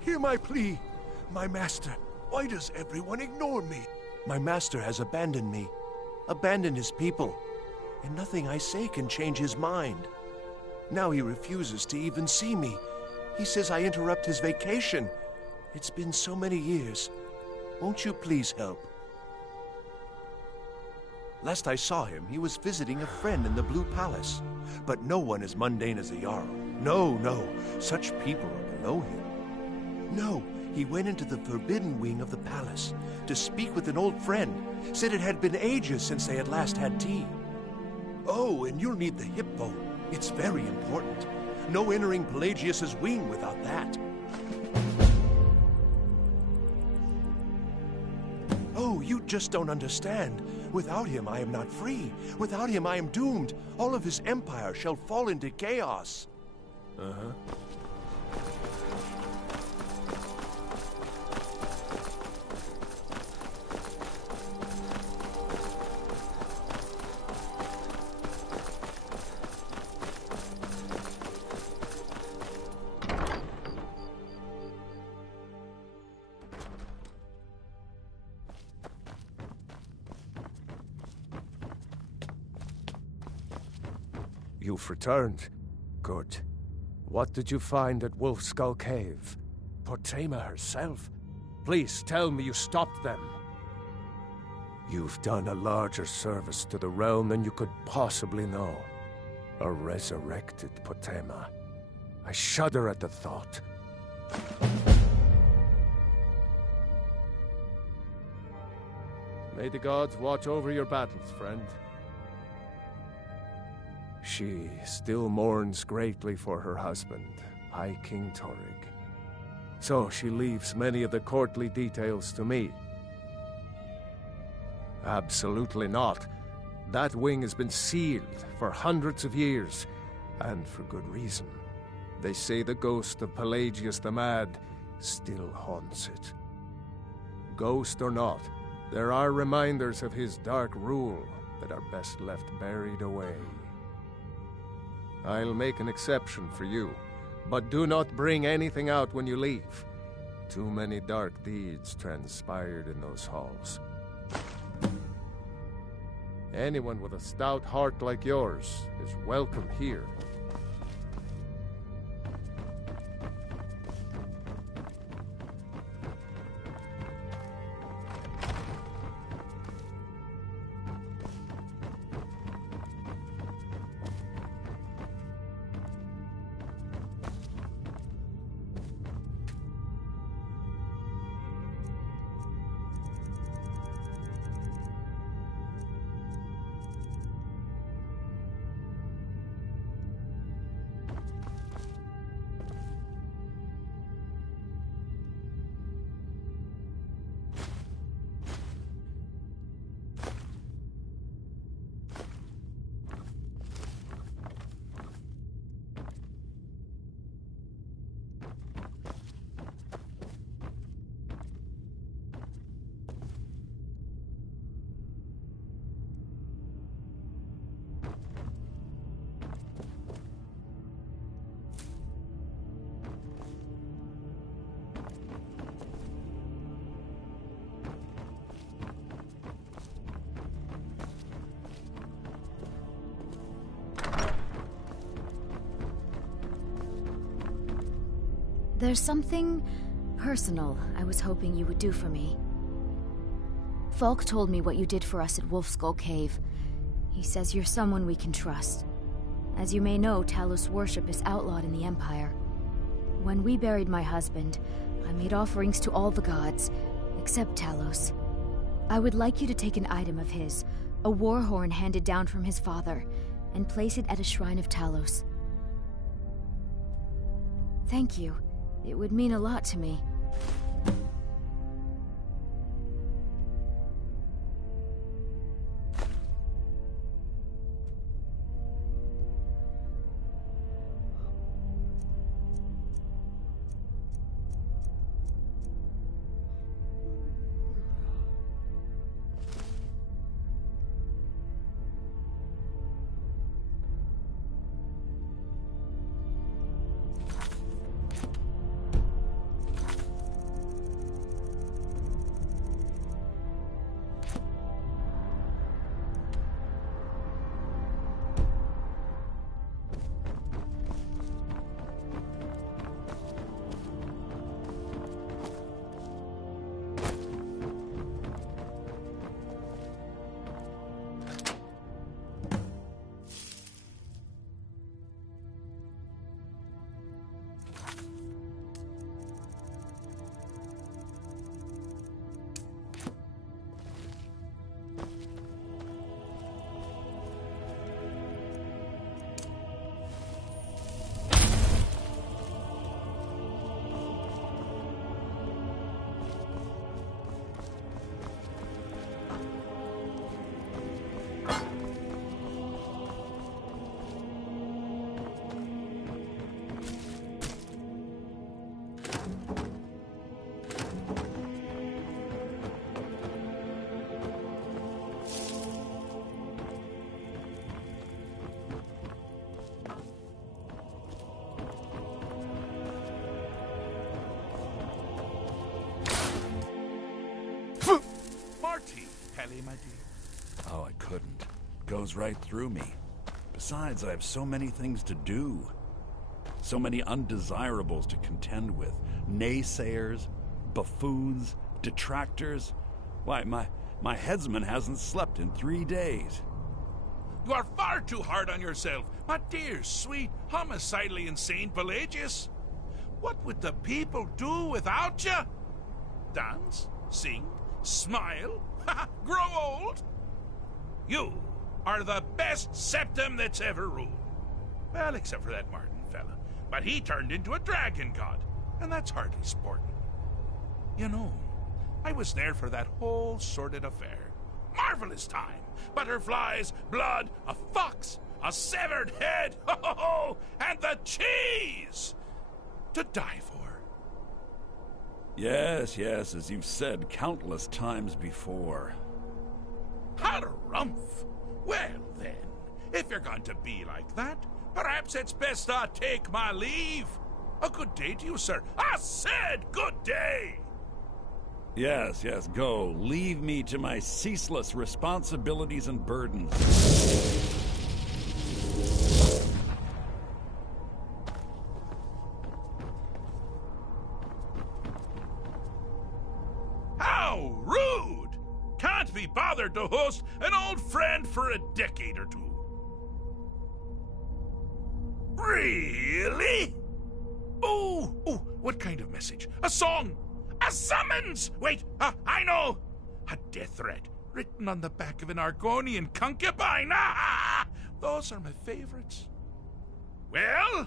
hear my plea. My master, why does everyone ignore me? My master has abandoned me, abandoned his people, and nothing I say can change his mind. Now he refuses to even see me. He says I interrupt his vacation. It's been so many years. Won't you please help? Last I saw him, he was visiting a friend in the Blue Palace. But no one as mundane as a Jarl. No, no, such people are below him. No, he went into the forbidden wing of the palace to speak with an old friend. Said it had been ages since they had last had tea. Oh, and you'll need the hip bone. It's very important. No entering Pelagius's wing without that. Oh, you just don't understand. Without him, I am not free. Without him, I am doomed. All of his empire shall fall into chaos. Uh-huh. You've returned. Good. What did you find at Wolf Skull Cave? Potema herself? Please tell me you stopped them. You've done a larger service to the realm than you could possibly know. A resurrected Potema. I shudder at the thought. May the gods watch over your battles, friend. She still mourns greatly for her husband, High King Torrig. So she leaves many of the courtly details to me. Absolutely not. That wing has been sealed for hundreds of years, and for good reason. They say the ghost of Pelagius the Mad still haunts it. Ghost or not, there are reminders of his dark rule that are best left buried away. I'll make an exception for you, but do not bring anything out when you leave. Too many dark deeds transpired in those halls. Anyone with a stout heart like yours is welcome here. There's something personal I was hoping you would do for me. Falk told me what you did for us at Wolfskull Cave. He says you're someone we can trust. As you may know, Talos worship is outlawed in the Empire. When we buried my husband, I made offerings to all the gods, except Talos. I would like you to take an item of his, a war horn handed down from his father, and place it at a shrine of Talos. Thank you. It would mean a lot to me. my dear? Oh, I couldn't. Goes right through me. Besides, I have so many things to do. So many undesirables to contend with. Naysayers, buffoons, detractors. Why, my headsman hasn't slept in 3 days. You are far too hard on yourself, my dear, sweet, homicidally insane Pelagius. What would the people do without you? Dance, sing, smile, grow old? You are the best septum that's ever ruled. Well, except for that Martin fella. But he turned into a dragon god, and that's hardly sporting. You know, I was there for that whole sordid affair. Marvelous time. Butterflies, blood, a fox, a severed head, ho ho ho, and the cheese to die for. Yes, as you've said countless times before. Harumph! Well then, if you're going to be like that, perhaps it's best I take my leave. A good day to you, sir. I said good day! Yes, go. Leave me to my ceaseless responsibilities and burdens. How rude! Can't be bothered to host an old friend for a decade or two. Really? Oh, what kind of message? A song? A summons! Wait, I know! A death threat written on the back of an Argonian concubine. Those are my favorites. Well,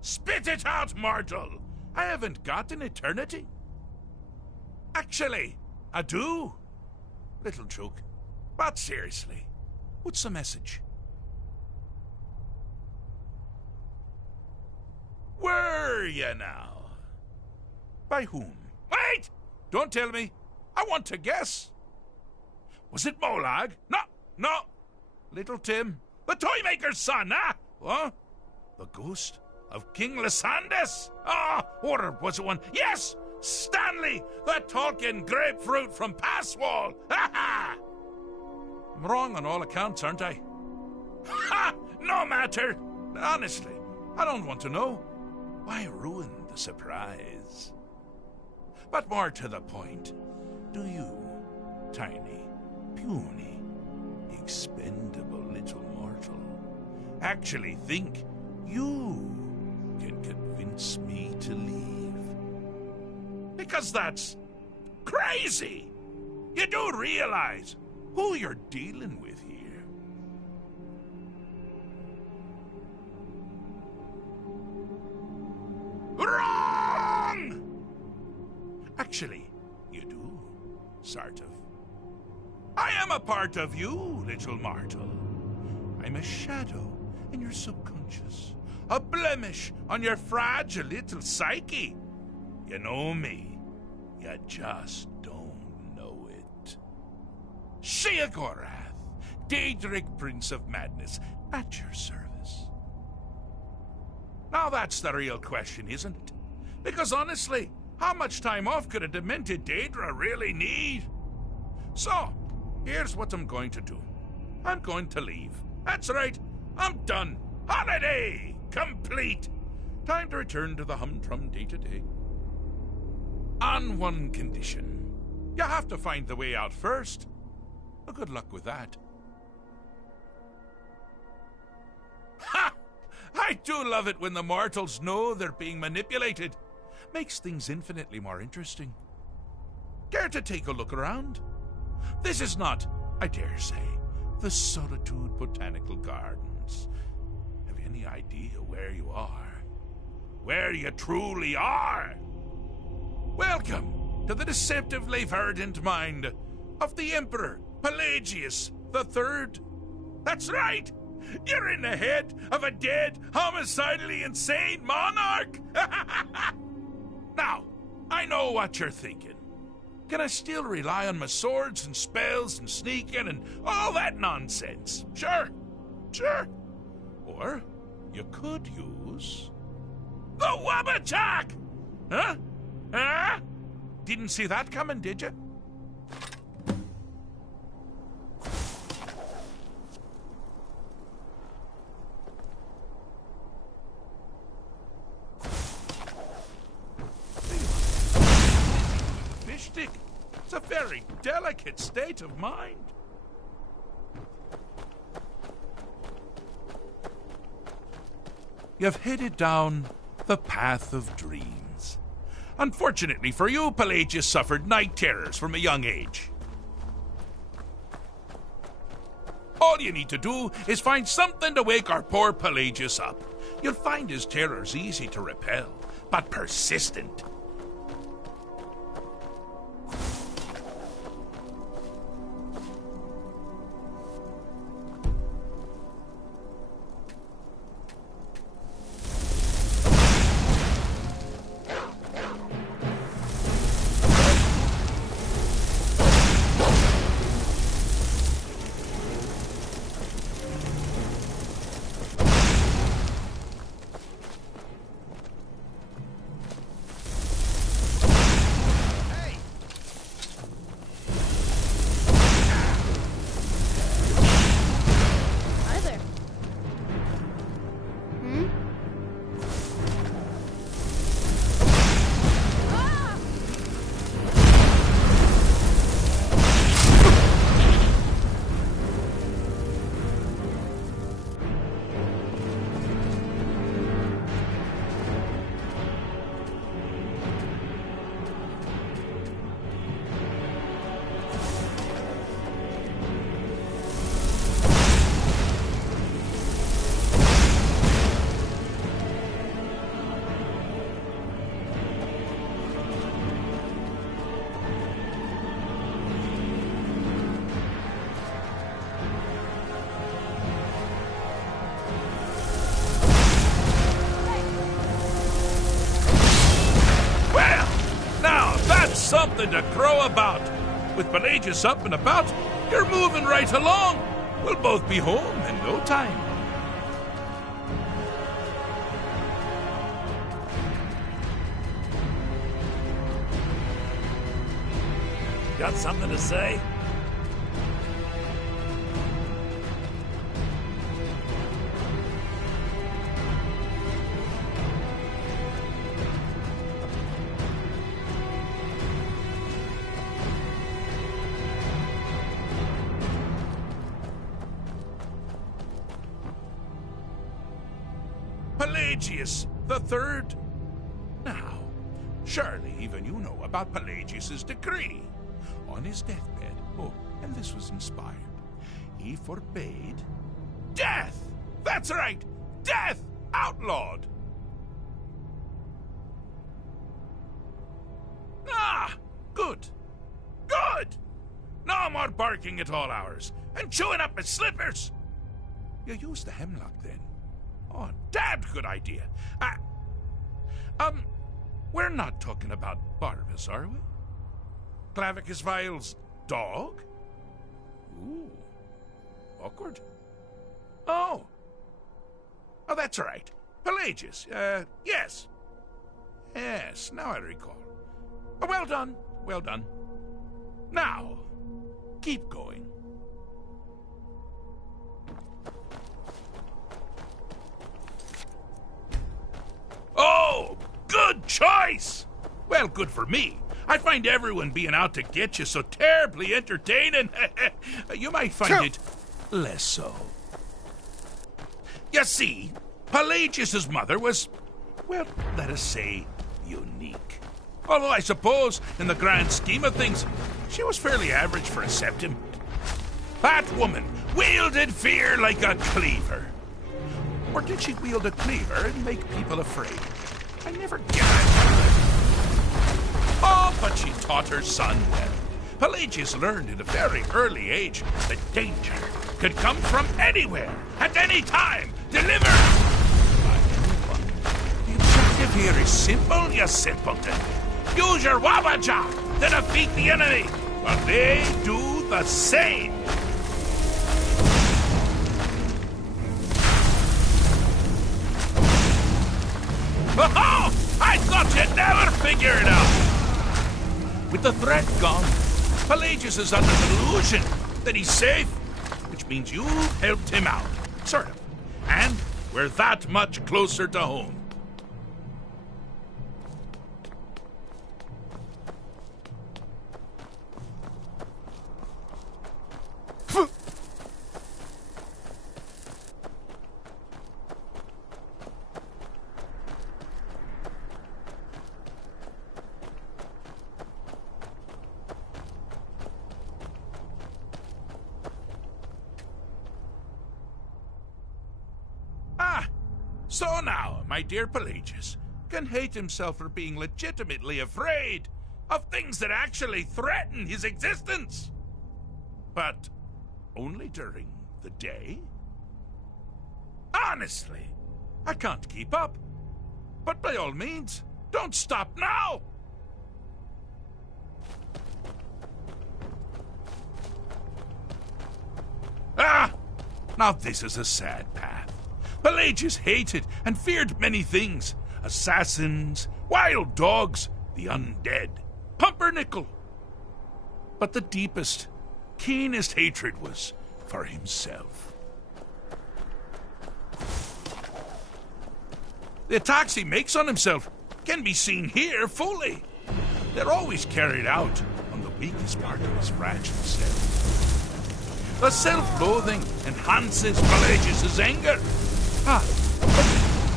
spit it out, mortal. I haven't got an eternity. Actually, I do. Little joke. But seriously, what's the message? Were you now? By whom? Wait! Don't tell me. I want to guess. Was it Molag? No. Little Tim. The Toymaker's son, huh? What? The ghost of King Lysandas? Or was it one? Yes! Stanley, the talking grapefruit from Passwall. Ha! I'm wrong on all accounts, aren't I? Ha! No matter. Honestly, I don't want to know. Why ruin the surprise? But more to the point, do you, tiny, puny, expendable little mortal, actually think you can convince me to leave? Because that's crazy! You do realize who you're dealing with here. Wrong! Actually, you do, sort of. I am a part of you, little mortal. I'm a shadow in your subconscious, a blemish on your fragile little psyche. You know me, you just don't know it. Sheogorath, Daedric Prince of Madness, at your service. Now that's the real question, isn't it? Because honestly, how much time off could a demented Daedra really need? So, here's what I'm going to do. I'm going to leave. That's right, I'm done. Holiday complete. Time to return to the humdrum day-to-day. On one condition. You have to find the way out first. Well, good luck with that. Ha! I do love it when the mortals know they're being manipulated. Makes things infinitely more interesting. Care to take a look around? This is not, I dare say, the Solitude Botanical Gardens. Have you any idea where you are? Where you truly are? Welcome to the deceptively verdant mind of the Emperor Pelagius III. That's right! You're in the head of a dead, homicidally insane monarch! Now, I know what you're thinking. Can I still rely on my swords and spells and sneaking and all that nonsense? Sure. Or you could use the Wabbatak! Huh? Didn't see that coming, did you? very delicate state of mind. You've headed down the path of dreams. Unfortunately for you, Pelagius suffered night terrors from a young age. All you need to do is find something to wake our poor Pelagius up. You'll find his terrors easy to repel, but persistent. Something to crow about. With Pelagius up and about, you're moving right along. We'll both be home in no time. Got something to say? Pelagius the Third. Now, surely even you know about Pelagius's decree. On his deathbed, and this was inspired, he forbade death. That's right, death outlawed. Ah, good. No more barking at all hours and chewing up my slippers. You use the hemlock then. Oh, damned good idea. We're not talking about Barbas, are we? Clavicus Vile's dog? Ooh, awkward. Oh, that's right. Pelagius, yes. Yes, now I recall. Well done. Now, keep going. Oh, good choice! Well, good for me. I find everyone being out to get you so terribly entertaining. You might find it less so. You see, Pelagius's mother was, well, let us say, unique. Although I suppose, in the grand scheme of things, she was fairly average for a septim. That woman wielded fear like a cleaver. Or did she wield a cleaver and make people afraid? I never get it. Oh, but she taught her son well. Pelagius learned at a very early age that danger could come from anywhere, at any time, delivered by anyone. The objective here is simple, you simpleton. Use your Wabaja to defeat the enemy, while they do the same. Oh, I thought you'd never figure it out. With the threat gone, Pelagius is under the delusion that he's safe, which means you've helped him out, sort of. And we're that much closer to home. So now, my dear Pelagius can hate himself for being legitimately afraid of things that actually threaten his existence. But only during the day? Honestly, I can't keep up. But by all means, don't stop now! Ah! Now this is a sad path. Pelagius hated and feared many things. Assassins, wild dogs, the undead, pumpernickel. But the deepest, keenest hatred was for himself. The attacks he makes on himself can be seen here fully. They're always carried out on the weakest part of his fragile self. The self-loathing enhances Pelagius' anger. But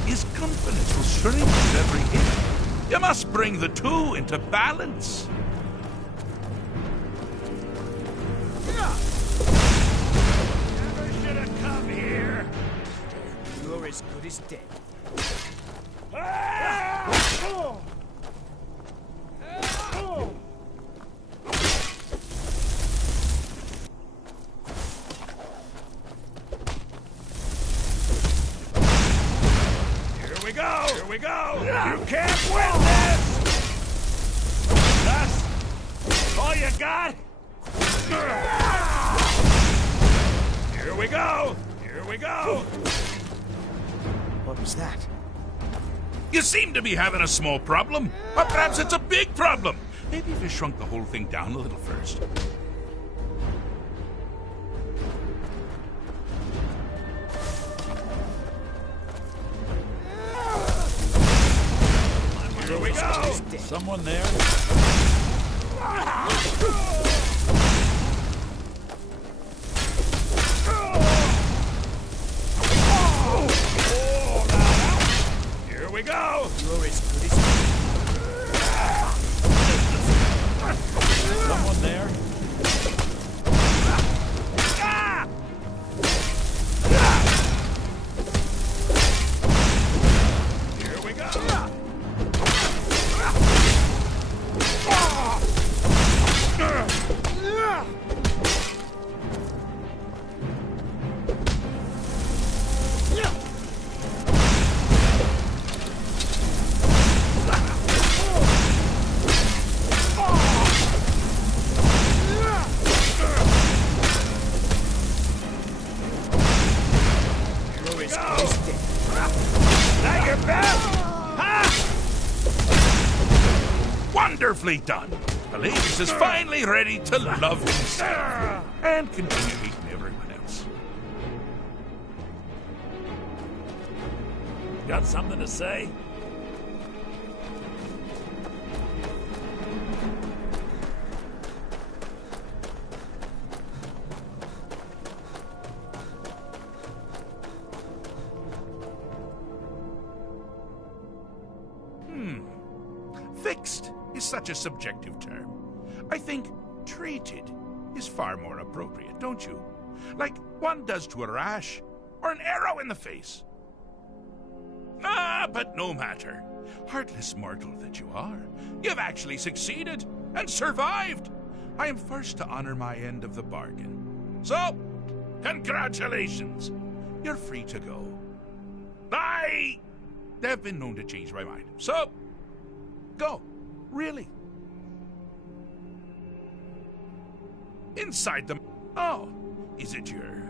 his confidence will shrink with every hit. You must bring the two into balance. Never should have come here. You're as good as dead. Here we go! You can't win this! That's all you got? Here we go! Here we go! What was that? You seem to be having a small problem. Or perhaps it's a big problem. Maybe if you shrunk the whole thing down a little first. Here we go! Someone there? Here we go! You're as good as Someone there? Here we go! Wonderfully done. Pelagius is finally ready to love himself and continue hating everyone else. Got something to say? Fixed is such a subjective term. I think treated is far more appropriate, don't you? Like one does to a rash or an arrow in the face. But no matter. Heartless mortal that you are, you've actually succeeded and survived. I am first to honor my end of the bargain. So, congratulations. You're free to go. I have been known to change my mind. So, go. Really. Inside them. Oh, is it your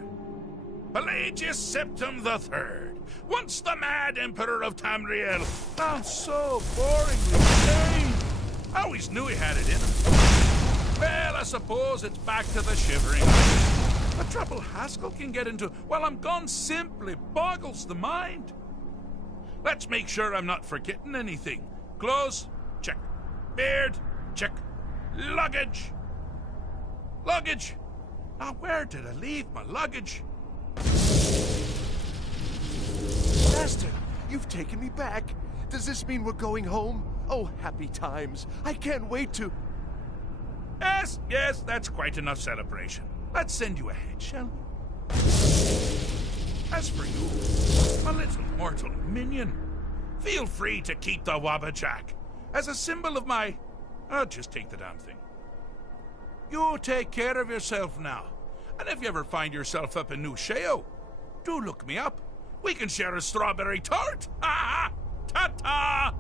Pelagius Septim the Third, once the mad Emperor of Tamriel? Oh, so boringly named. I always knew he had it in him. Well, I suppose it's back to the Shivering Isles. The trouble Haskell can get into while I'm gone simply boggles the mind. Let's make sure I'm not forgetting anything. Clothes, check. Beard, check. Luggage. Luggage. Now, where did I leave my luggage? Master, you've taken me back. Does this mean we're going home? Oh, happy times. I can't wait to... Yes, that's quite enough celebration. Let's send you ahead, shall we? As for you, a little mortal minion, feel free to keep the Wabbajack as a symbol of my... just take the damn thing. You take care of yourself now. And if you ever find yourself up in New Sheo, do look me up. We can share a strawberry tart. Ha ha! Ta-ta!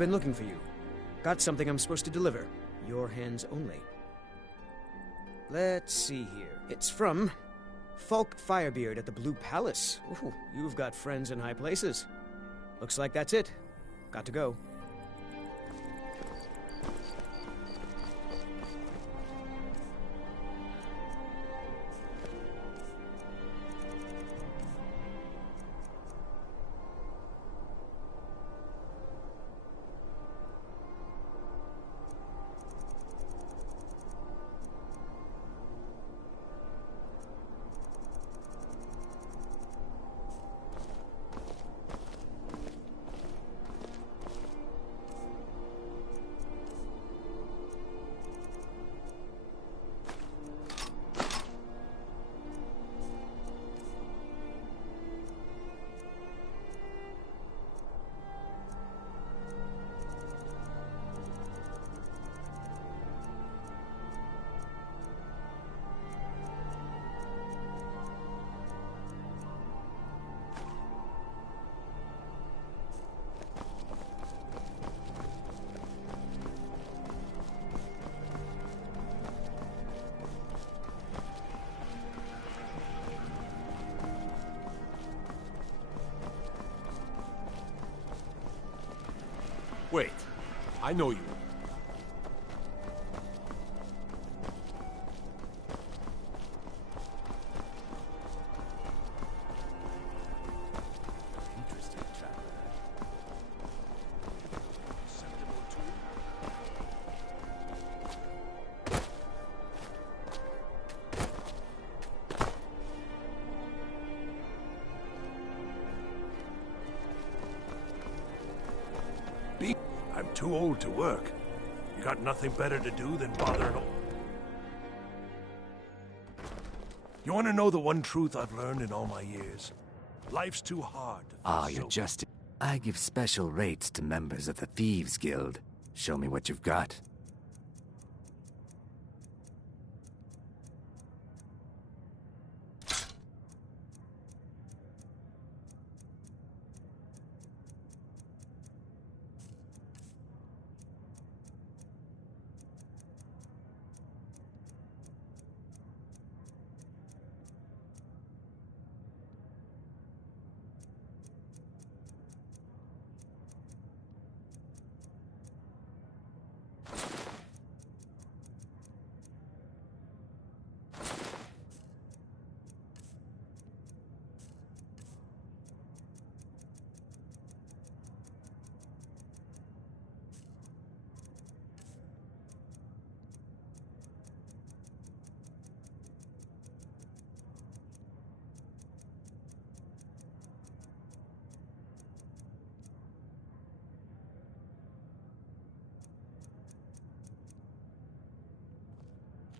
been looking for you. Got something I'm supposed to deliver. Your hands only. Let's see here. It's from Falk Firebeard at the Blue Palace. Ooh, you've got friends in high places. Looks like that's it. Got to go. Wait, I know you. Interesting traveler. Acceptable tool. I'm too old to work. You got nothing better to do than bother an old... You want to know the one truth I've learned in all my years? Life's too hard. You're just... I give special rates to members of the Thieves Guild. Show me what you've got.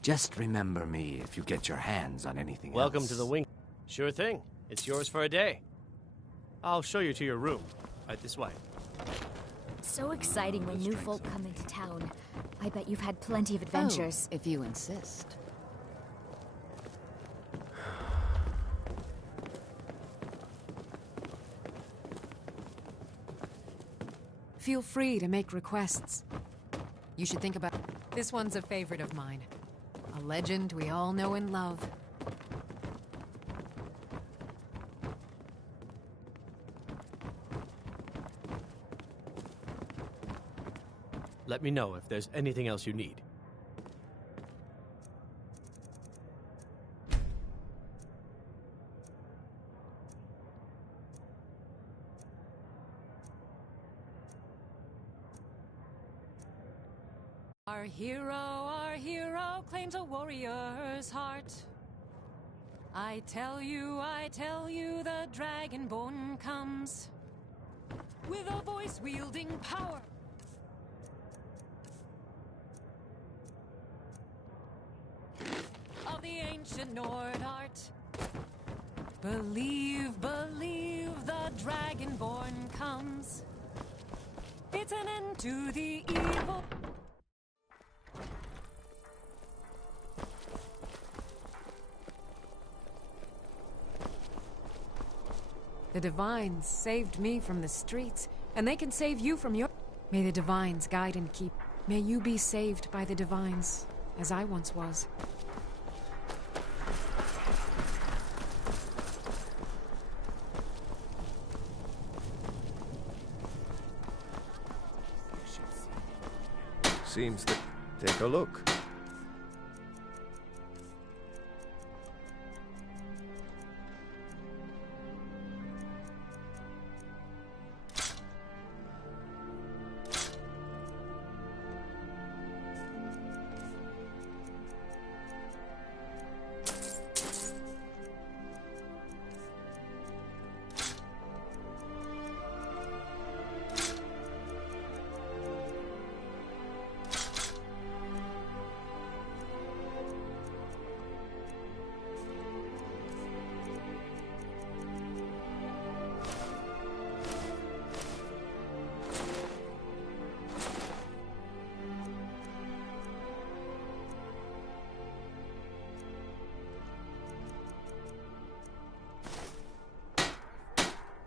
Just remember me if you get your hands on anything Welcome else. to the wing. Sure thing. It's yours for a day. I'll show you to your room. Right this way. So exciting when new folk come into town. I bet you've had plenty of adventures. If you insist. Feel free to make requests. You should think about... This one's a favorite of mine. A legend we all know and love. Let me know if there's anything else you need. Our hero claims a warrior's heart. I tell you, the Dragonborn comes with a voice wielding power. Of the ancient Nord art. Believe, the Dragonborn comes. It's an end to the evil. The Divines saved me from the streets, and they can save you from your... May the Divines guide and keep. May you be saved by the Divines, as I once was. Seems that... Take a look.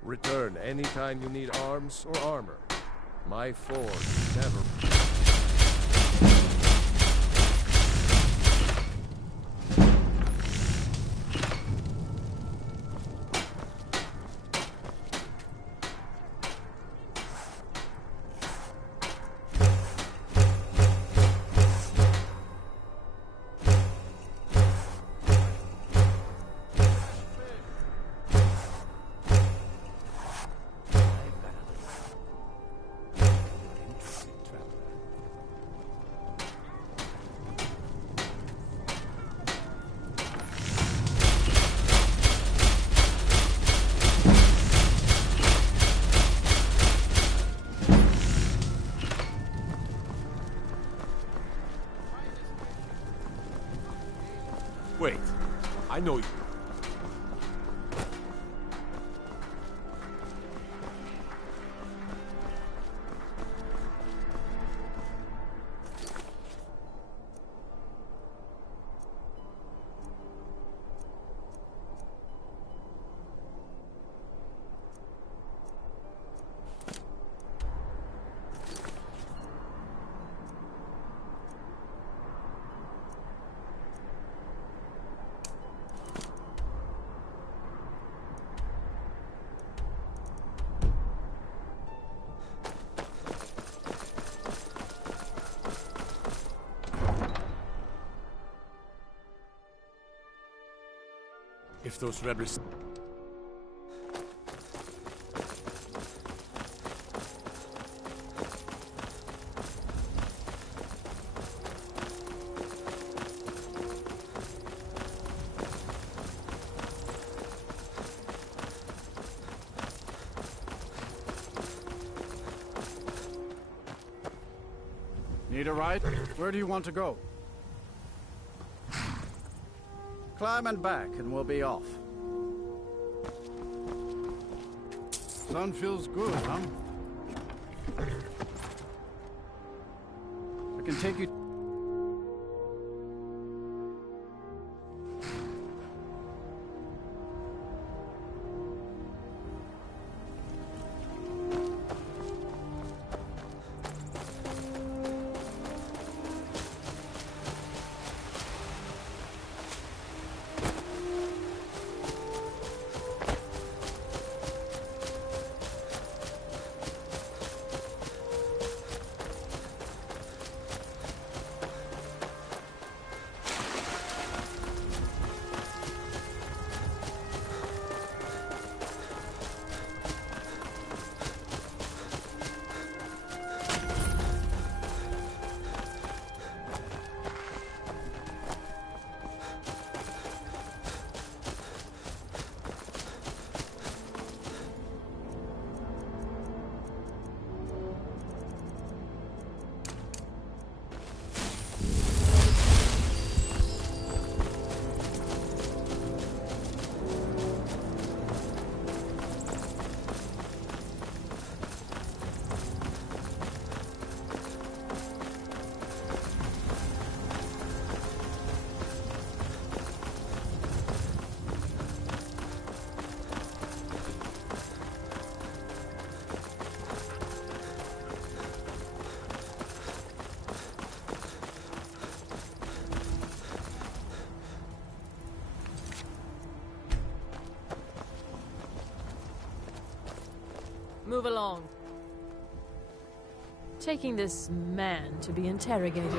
Return anytime you need arms or armor. My forge never... Wait, I know you. If those rebels... Need a ride? Where do you want to go? Climb and back, and we'll be off. Sun feels good, huh? I can take you... Move along. Taking this man to be interrogated.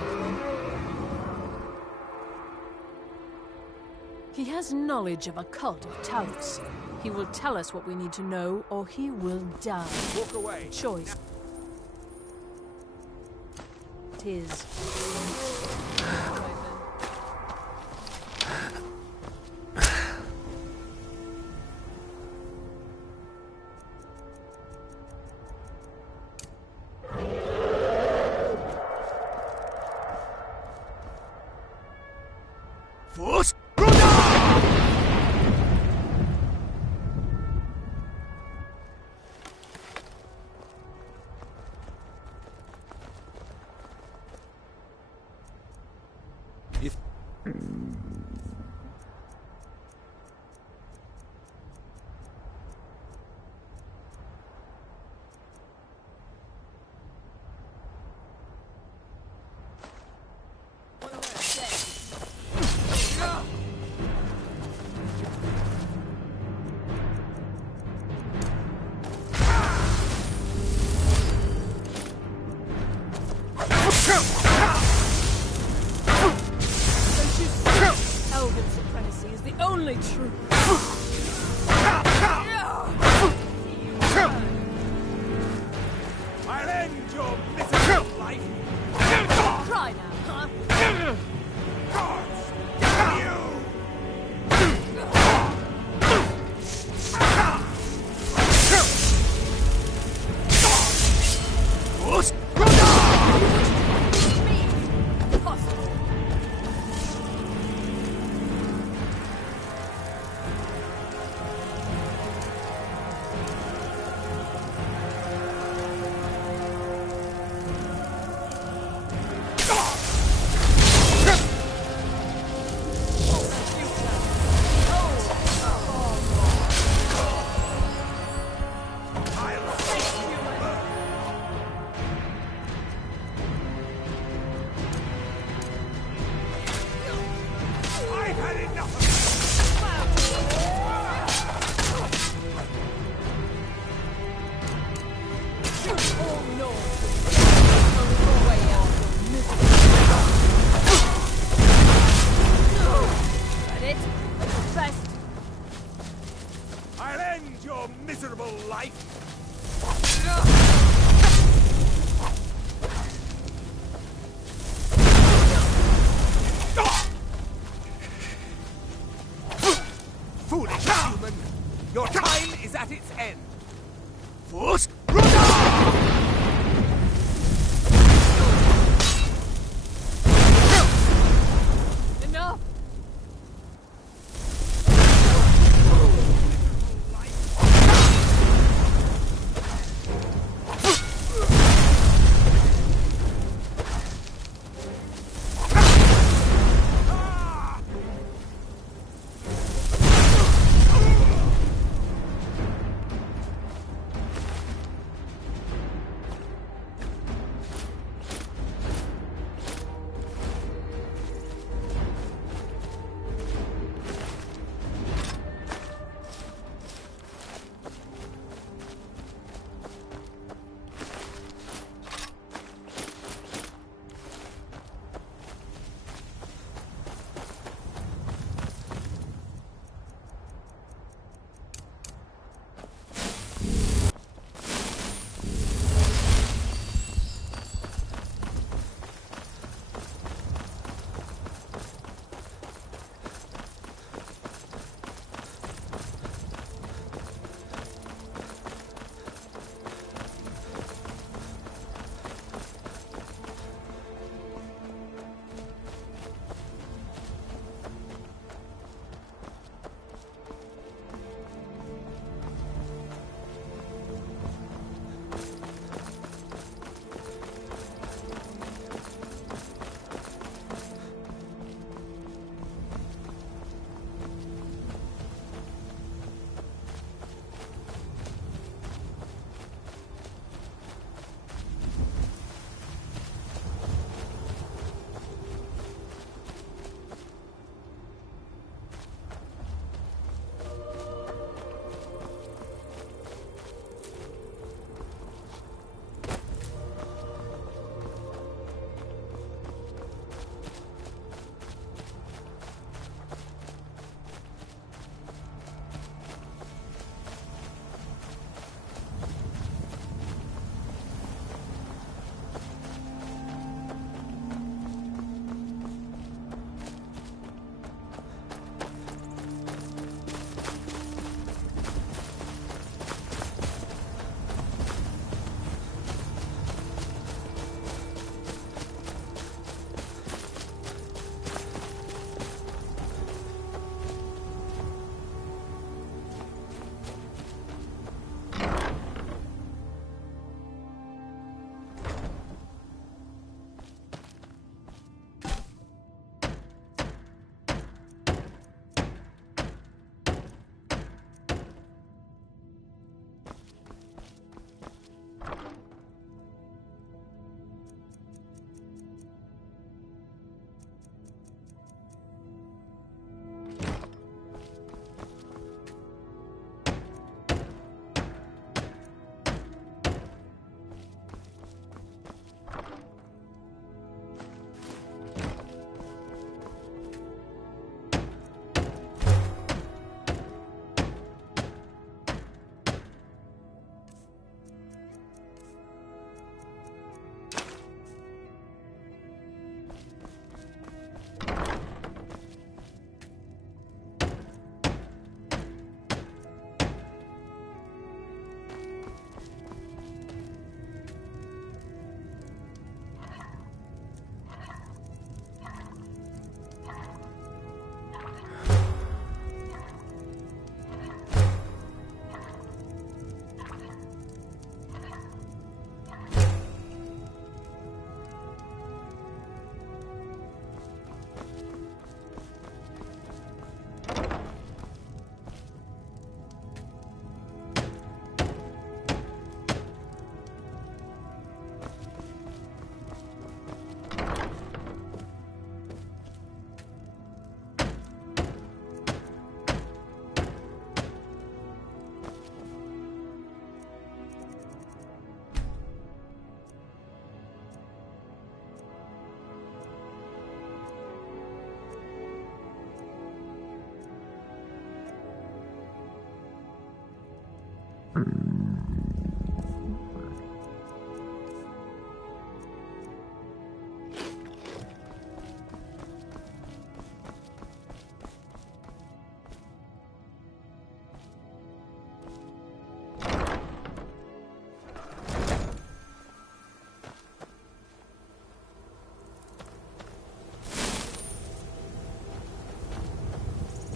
He has knowledge of a cult of Talos. He will tell us what we need to know, or he will die. Walk away. Choice. Tis. Force. Elven supremacy is the only truth. I'll end your miserable life. Try now, huh? Gods, damn you! I'll end your miserable life.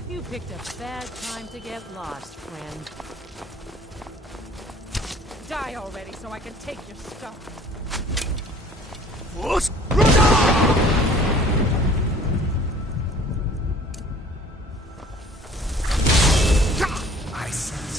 You picked a bad time to get lost, friend. Die already so I can take your stuff. I sense.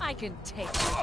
I can take it.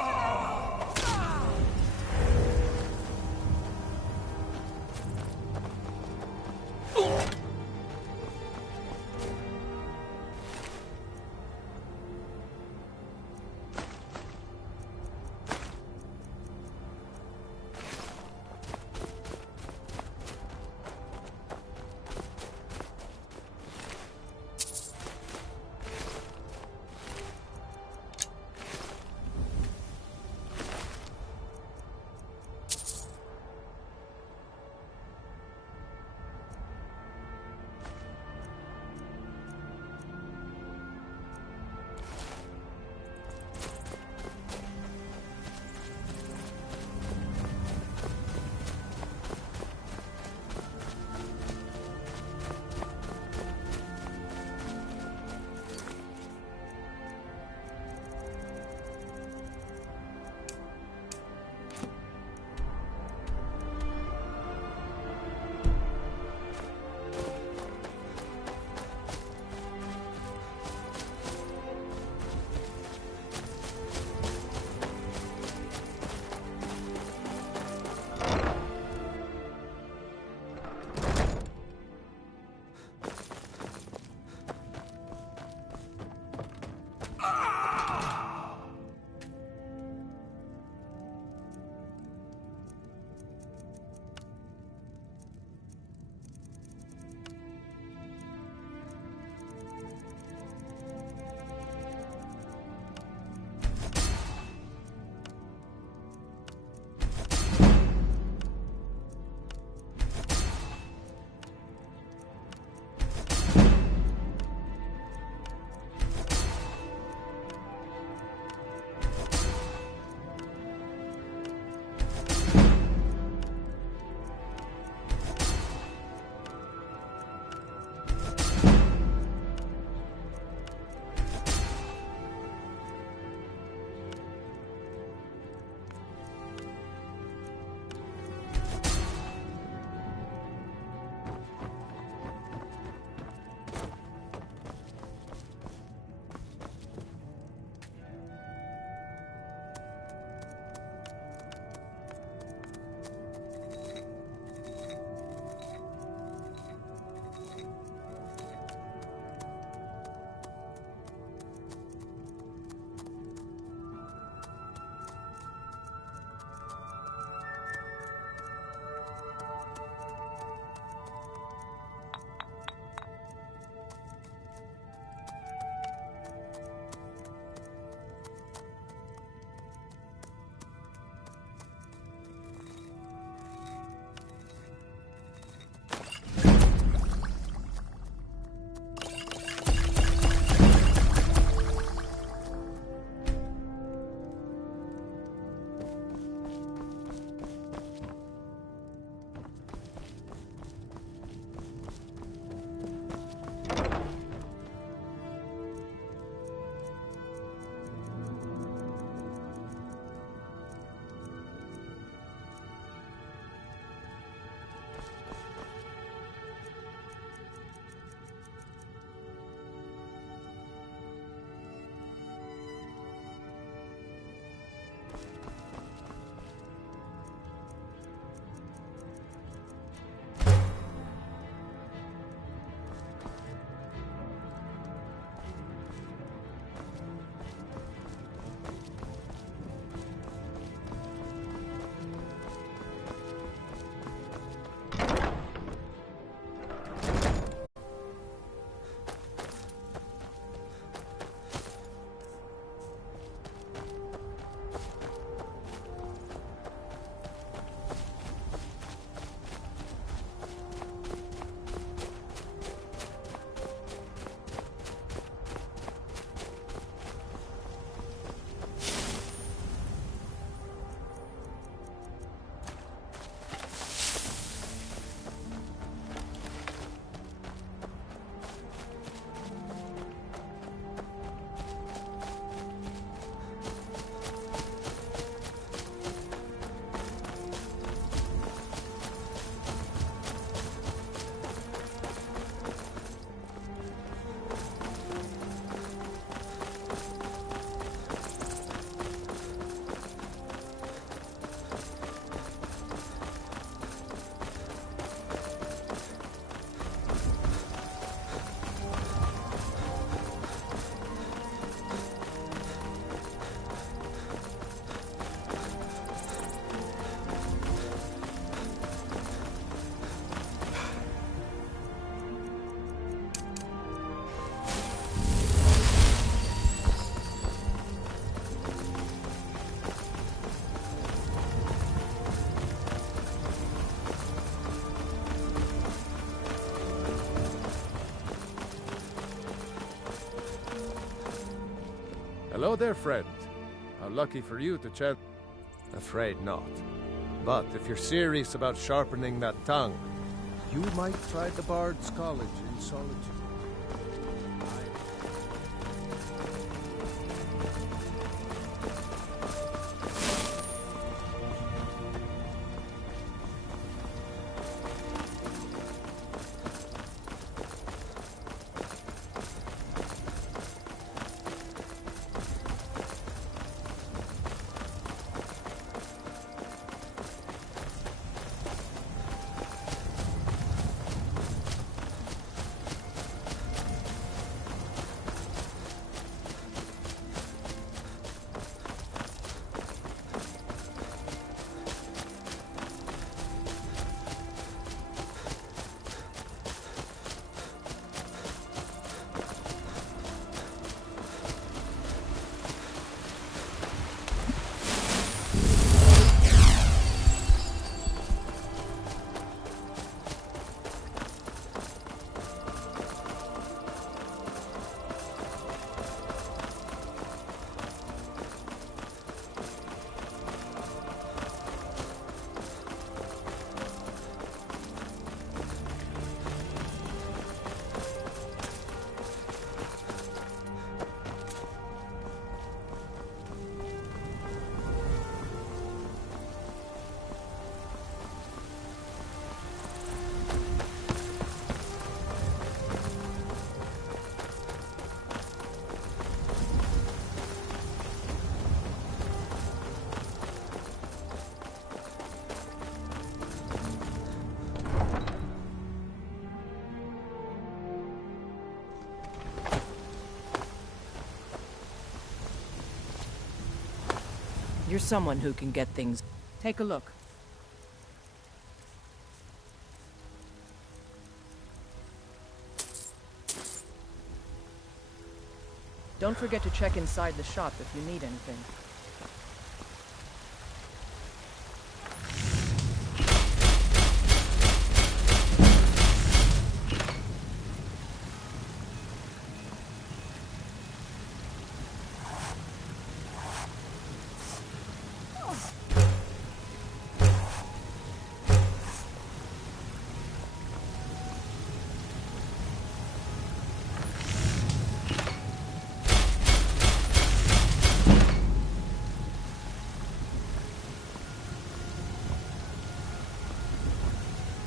Hello there, friend. How lucky for you to chance. Afraid not. But if you're serious about sharpening that tongue, you might try the Bard's College in Solitude. You're someone who can get things. Take a look. Don't forget to check inside the shop if you need anything.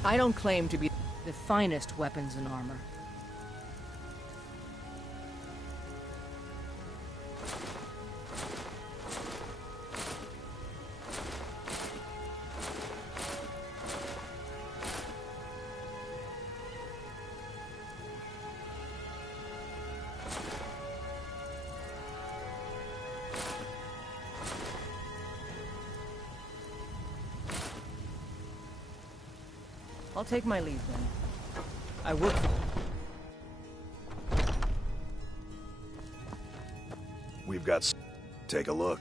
I don't claim to be the finest weapons and armor. I'll take my leave then. I work for... We've got... Take a look.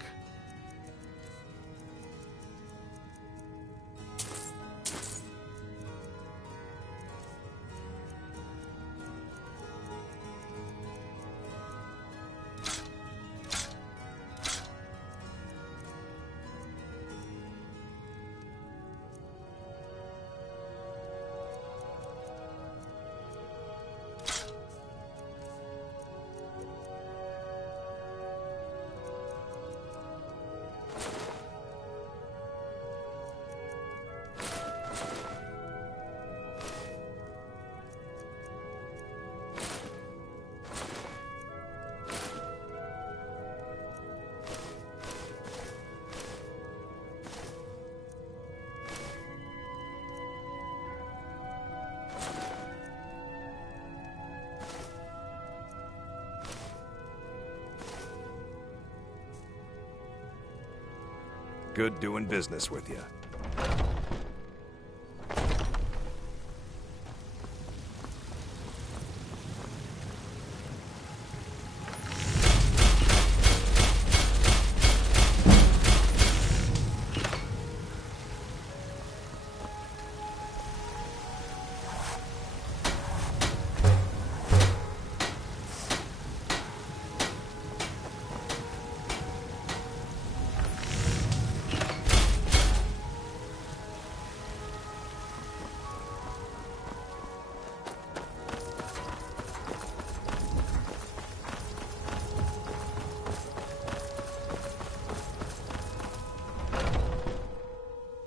Good doing business with you.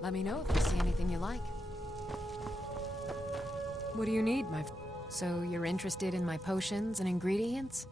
Let me know if you see anything you like. What do you need, my... So you're interested in my potions and ingredients?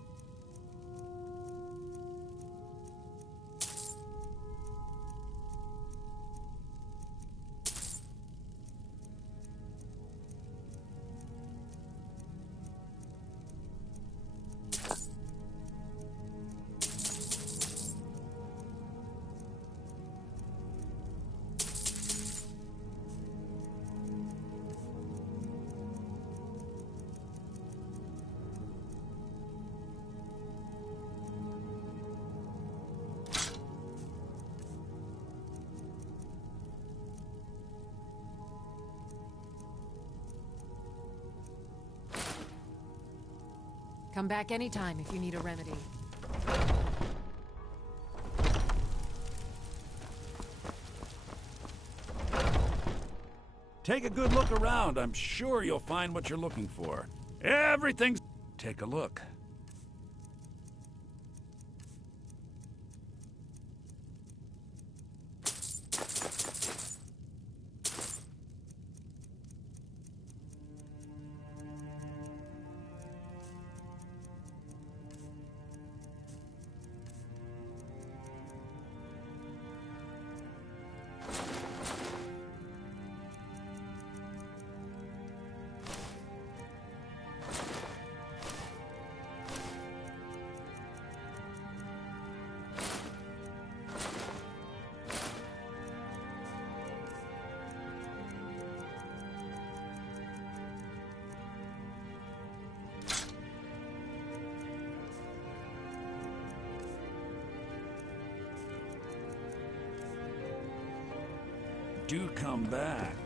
Come back anytime if you need a remedy. Take a good look around. I'm sure you'll find what you're looking for. Everything's... Take a look. Do come back.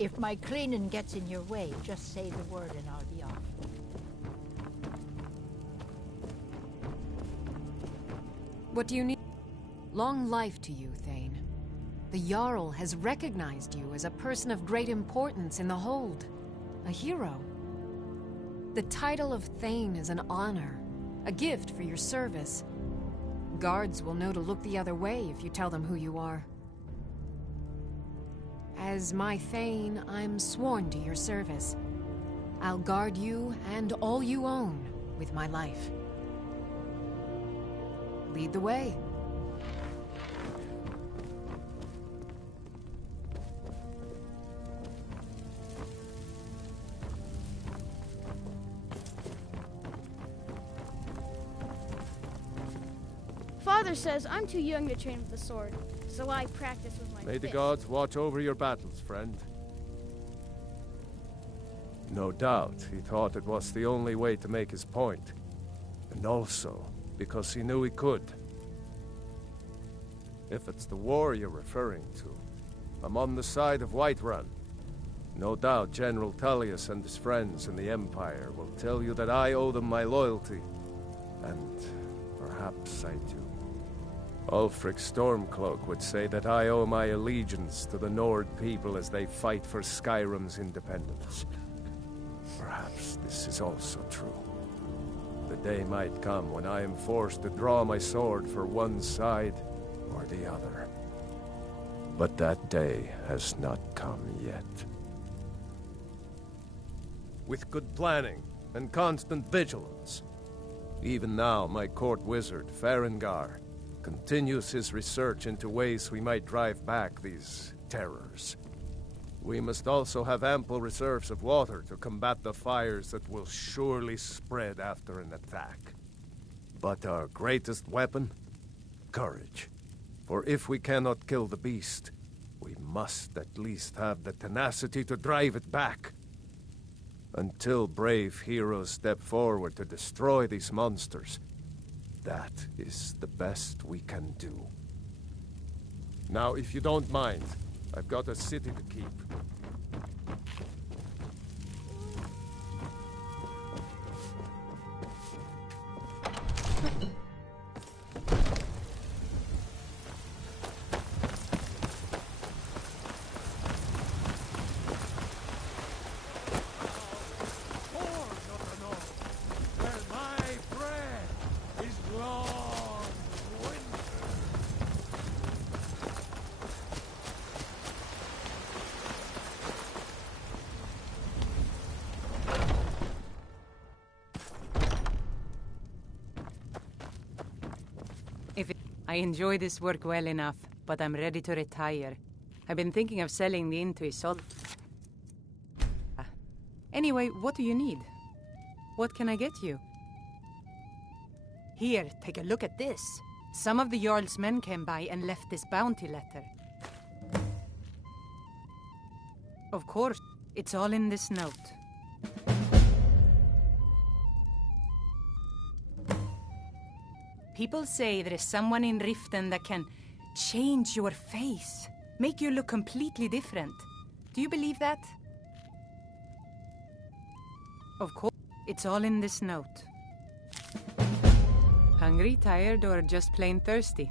If my cleaning gets in your way, just say the word and I'll be off. What do you need? Long life to you, Thane. The Jarl has recognized you as a person of great importance in the Hold. A hero. The title of Thane is an honor, a gift for your service. Guards will know to look the other way if you tell them who you are. As my Thane, I'm sworn to your service. I'll guard you and all you own with my life. Lead the way. Father says I'm too young to train with the sword, so I practice with my May the fist. gods watch over your battles, friend. No doubt he thought it was the only way to make his point. And also because he knew he could. If it's the war you're referring to, I'm on the side of Whiterun. No doubt General Tullius and his friends in the Empire will tell you that I owe them my loyalty. And perhaps I do. Ulfric Stormcloak would say that I owe my allegiance to the Nord people as they fight for Skyrim's independence. Perhaps this is also true. The day might come when I am forced to draw my sword for one side or the other. But that day has not come yet. With good planning and constant vigilance. Even now, my court wizard, Farengar, continues his research into ways we might drive back these terrors. We must also have ample reserves of water to combat the fires that will surely spread after an attack. But our greatest weapon? Courage. For if we cannot kill the beast, we must at least have the tenacity to drive it back. Until brave heroes step forward to destroy these monsters, that is the best we can do. Now, if you don't mind, I've got a city to keep. I enjoy this work well enough, but I'm ready to retire. I've been thinking of selling the inn to Isolde. Anyway, what do you need? What can I get you? Here, take a look at this. Some of the Jarl's men came by and left this bounty letter. Of course, it's all in this note. People say there is someone in Riften that can change your face, make you look completely different. Do you believe that? Of course, it's all in this note. Hungry, tired, or just plain thirsty?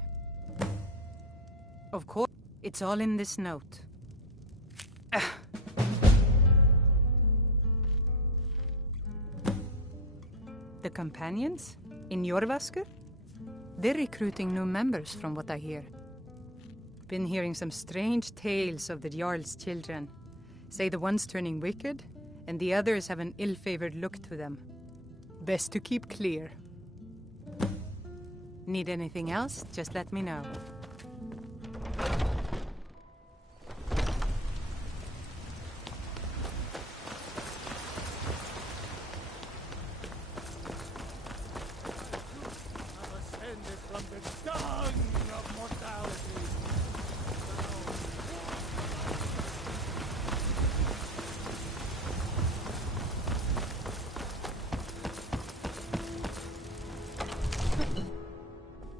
Of course, it's all in this note. The companions? In Jorvasker? They're recruiting new members, from what I hear. Been hearing some strange tales of the Jarl's children. Say the one's turning wicked, and the others have an ill-favored look to them. Best to keep clear. Need anything else? Just let me know.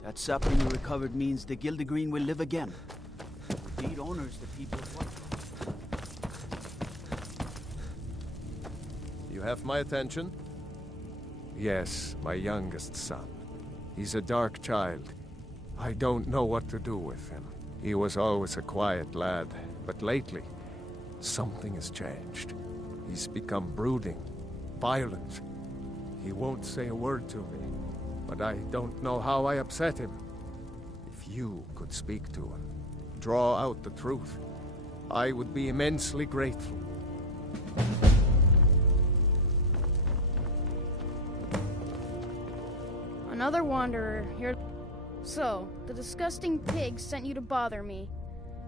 That sapling you recovered means the Gildegreen will live again. Deed honors the people's work. You have my attention? Yes, my youngest son. He's a dark child. I don't know what to do with him. He was always a quiet lad, but lately, something has changed. He's become brooding, violent. He won't say a word to me, but I don't know how I upset him. If you could speak to him, draw out the truth, I would be immensely grateful. Another wanderer here. So, the disgusting pig sent you to bother me.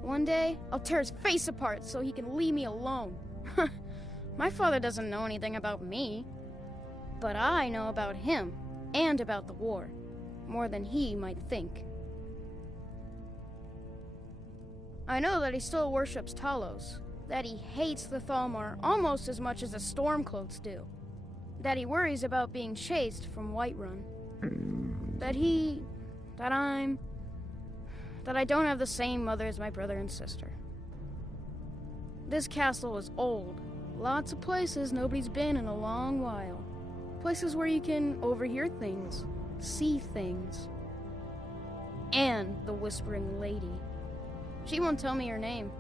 One day, I'll tear his face apart so he can leave me alone. My father doesn't know anything about me. But I know about him, and about the war. More than he might think. I know that he still worships Talos. That he hates the Thalmor almost as much as the Stormcloaks do. That he worries about being chased from Whiterun. That I don't have the same mother as my brother and sister. This castle is old. Lots of places nobody's been in a long while. Places where you can overhear things, see things. And the Whispering Lady. She won't tell me her name.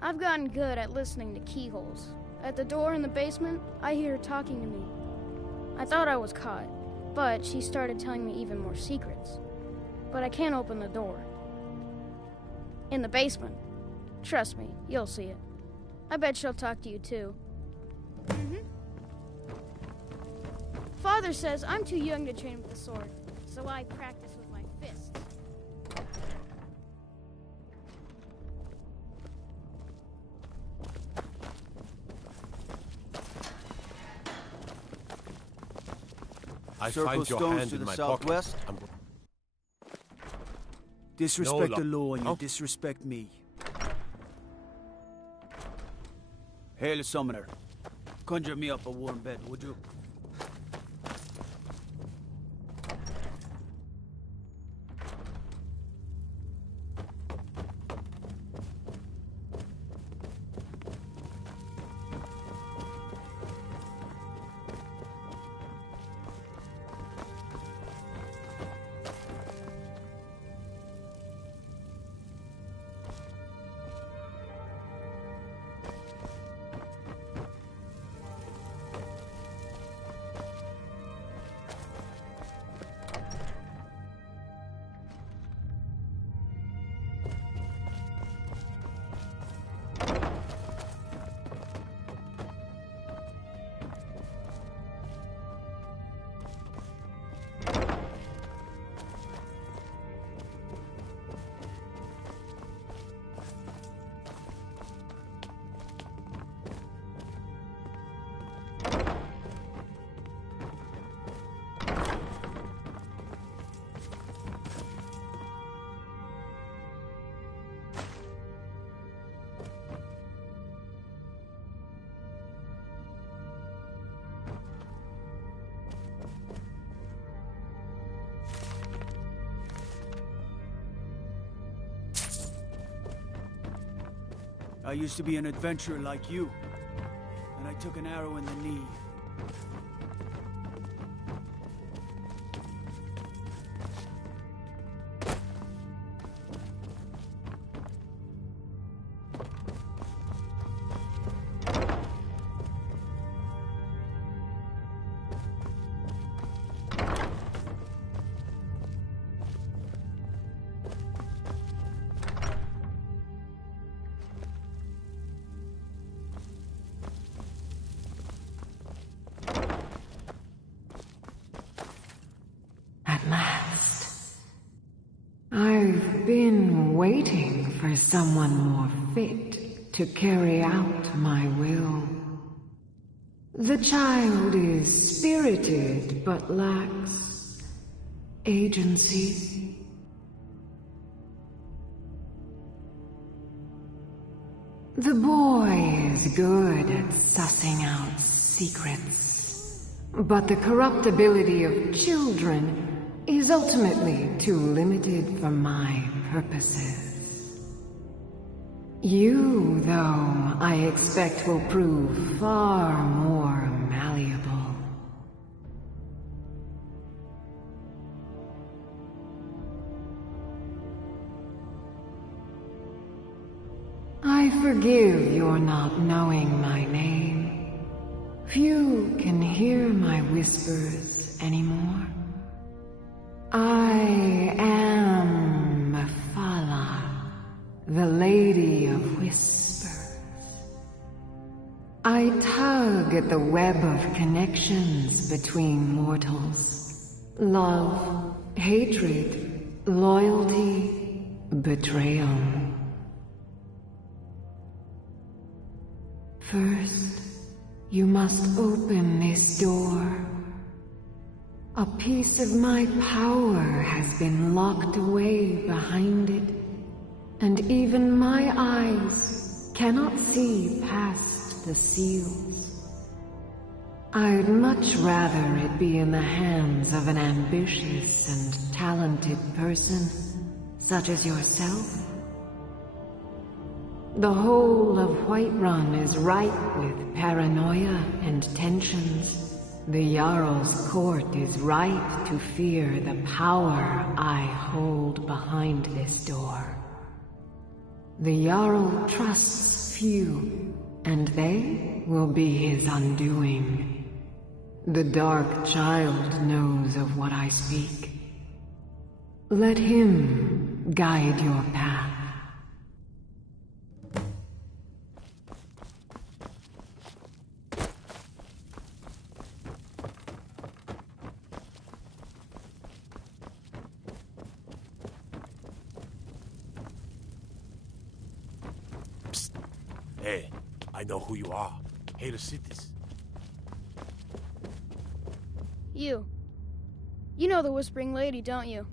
I've gotten good at listening to keyholes. At the door in the basement, I hear her talking to me. I thought I was caught, but she started telling me even more secrets. But I can't open the door. In the basement. Trust me, you'll see it. I bet she'll talk to you too. Father says I'm too young to train with the sword, so I practice with my fists. I Circle find your stones hand to in the my southwest. pocket. Disrespect No, the law and you oh. disrespect me. Hail, summoner. Conjure me up a warm bed, would you? I used to be an adventurer like you, and I took an arrow in the knee. At last. I've been waiting for someone more fit to carry out my will. The child is spirited but lacks agency. The boy is good at sussing out secrets, but the corruptibility of children is ultimately too limited for my purposes. You, though, I expect will prove far more malleable. I forgive your not knowing my name. Few can hear my whispers anymore. I am Mephala, the Lady of Whispers. I tug at the web of connections between mortals. Love, hatred, loyalty, betrayal. First, you must open this door. A piece of my power has been locked away behind it, and even my eyes cannot see past the seals. I'd much rather it be in the hands of an ambitious and talented person, such as yourself. The whole of Whiterun is ripe with paranoia and tensions. The Jarl's court is right to fear the power I hold behind this door. The Jarl trusts few, and they will be his undoing. The Dark Child knows of what I speak. Let him guide your path. Hey, I know who you are. Hater cities. You. You know the Whispering Lady, don't you?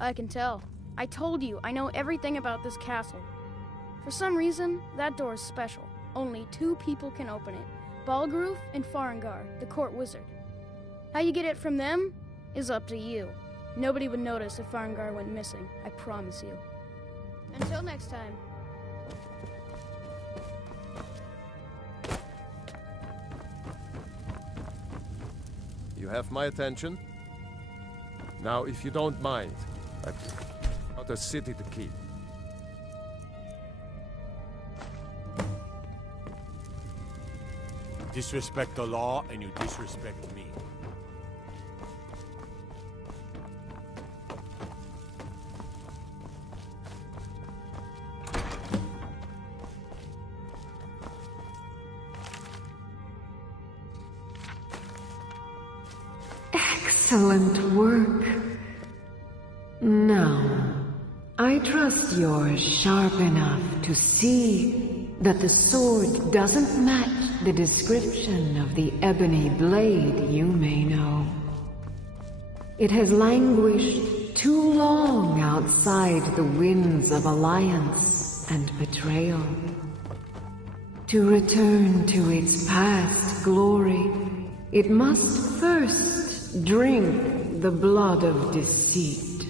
I can tell. I told you, I know everything about this castle. For some reason, that door is special. Only 2 people can open it. Balgruf and Farengar, the court wizard. How you get it from them is up to you. Nobody would notice if Farengar went missing, I promise you. Until next time. You have my attention. Now, if you don't mind, I've got a city to keep. Disrespect the law, and you disrespect me. Excellent work. Now, I trust you're sharp enough to see that the sword doesn't match the description of the ebony blade you may know. It has languished too long outside the winds of alliance and betrayal. To return to its past glory, it must first drink the blood of deceit.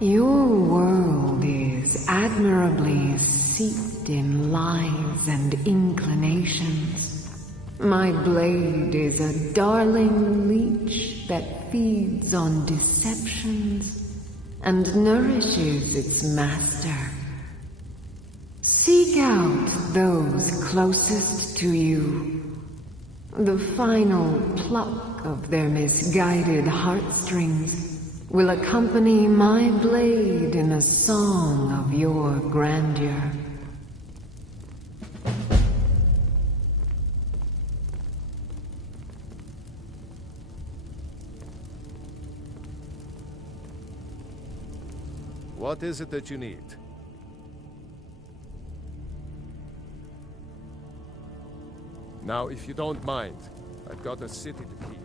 Your world is admirably seeped steeped in lies and inclinations. My blade is a darling leech that feeds on deceptions and nourishes its master. Seek out those closest to you. The final pluck of their misguided heartstrings will accompany my blade in a song of your grandeur. What is it that you need? Now, if you don't mind, I've got a city to keep.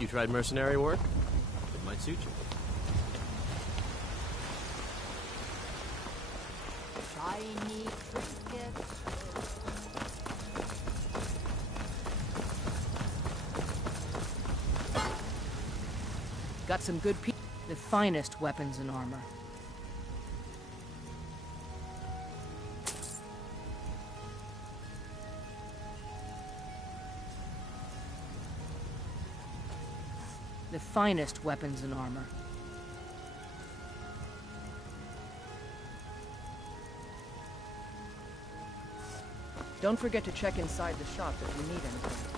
You tried mercenary work? It might suit you. Shiny trinkets. Got some good people. The finest weapons and armor. The finest weapons and armor. Don't forget to check inside the shop if you need anything.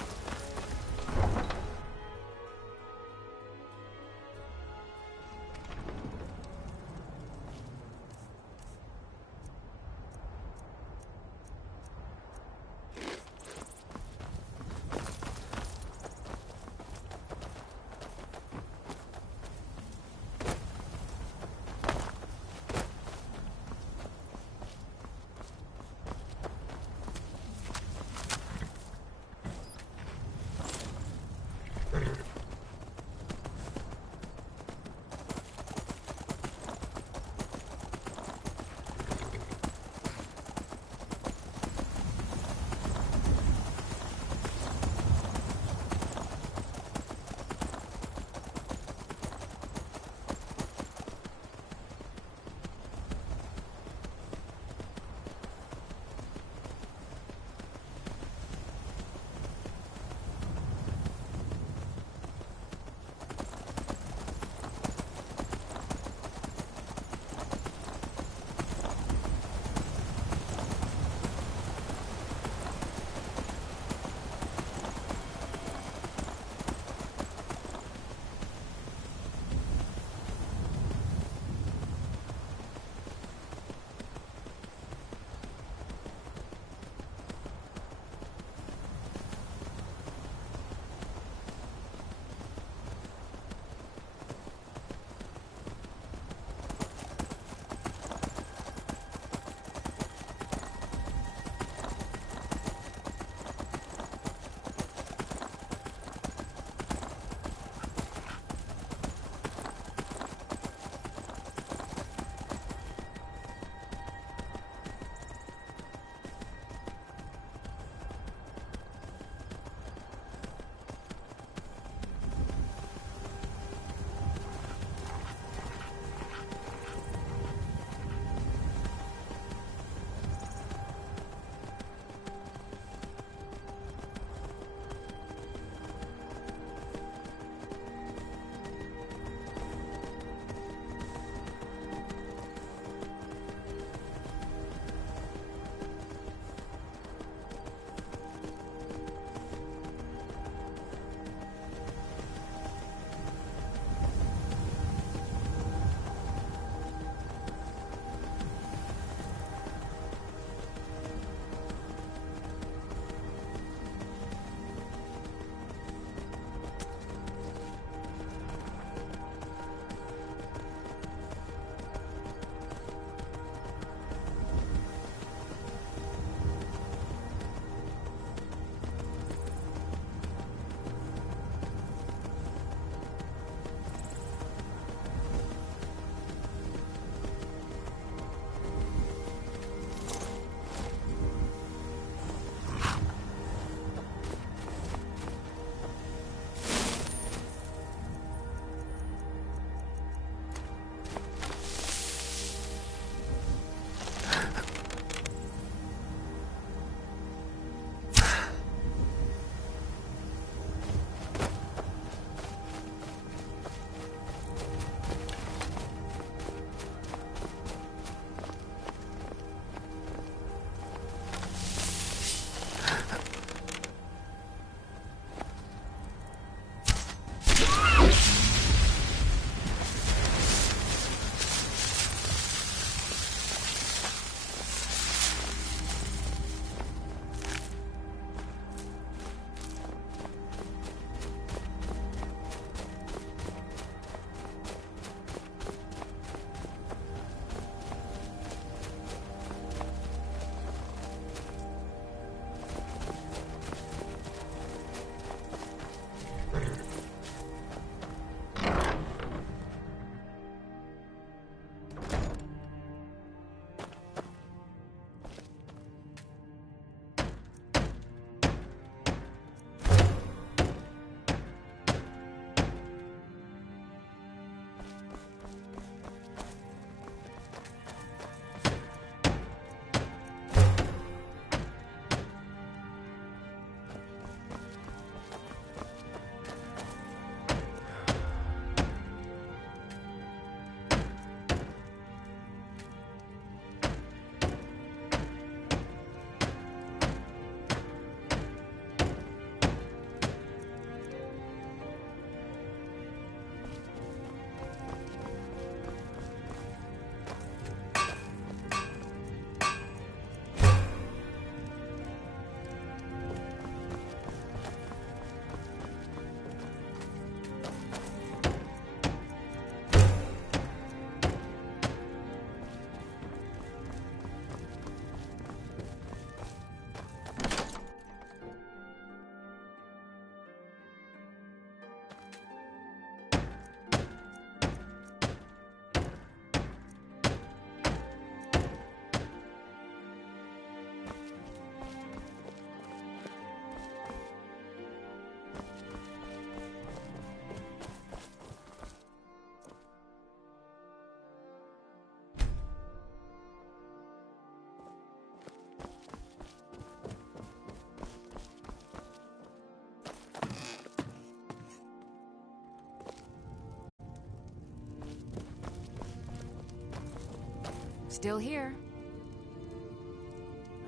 still here.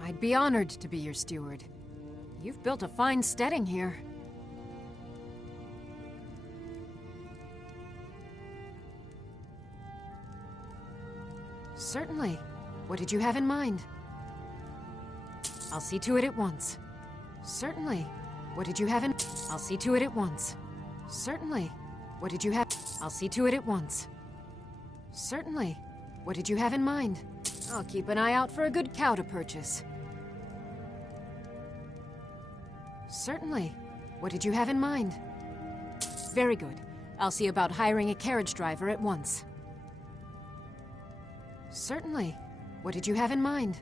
I'd be honored to be your steward. You've built a fine steading here. Certainly. What did you have in mind? I'll see to it at once. Certainly. What did you have in... I'll see to it at once. Certainly. What did you have... I'll see to it at once. Certainly. What did you have in mind? I'll keep an eye out for a good cow to purchase. Certainly. What did you have in mind? Very good. I'll see about hiring a carriage driver at once. Certainly. What did you have in mind?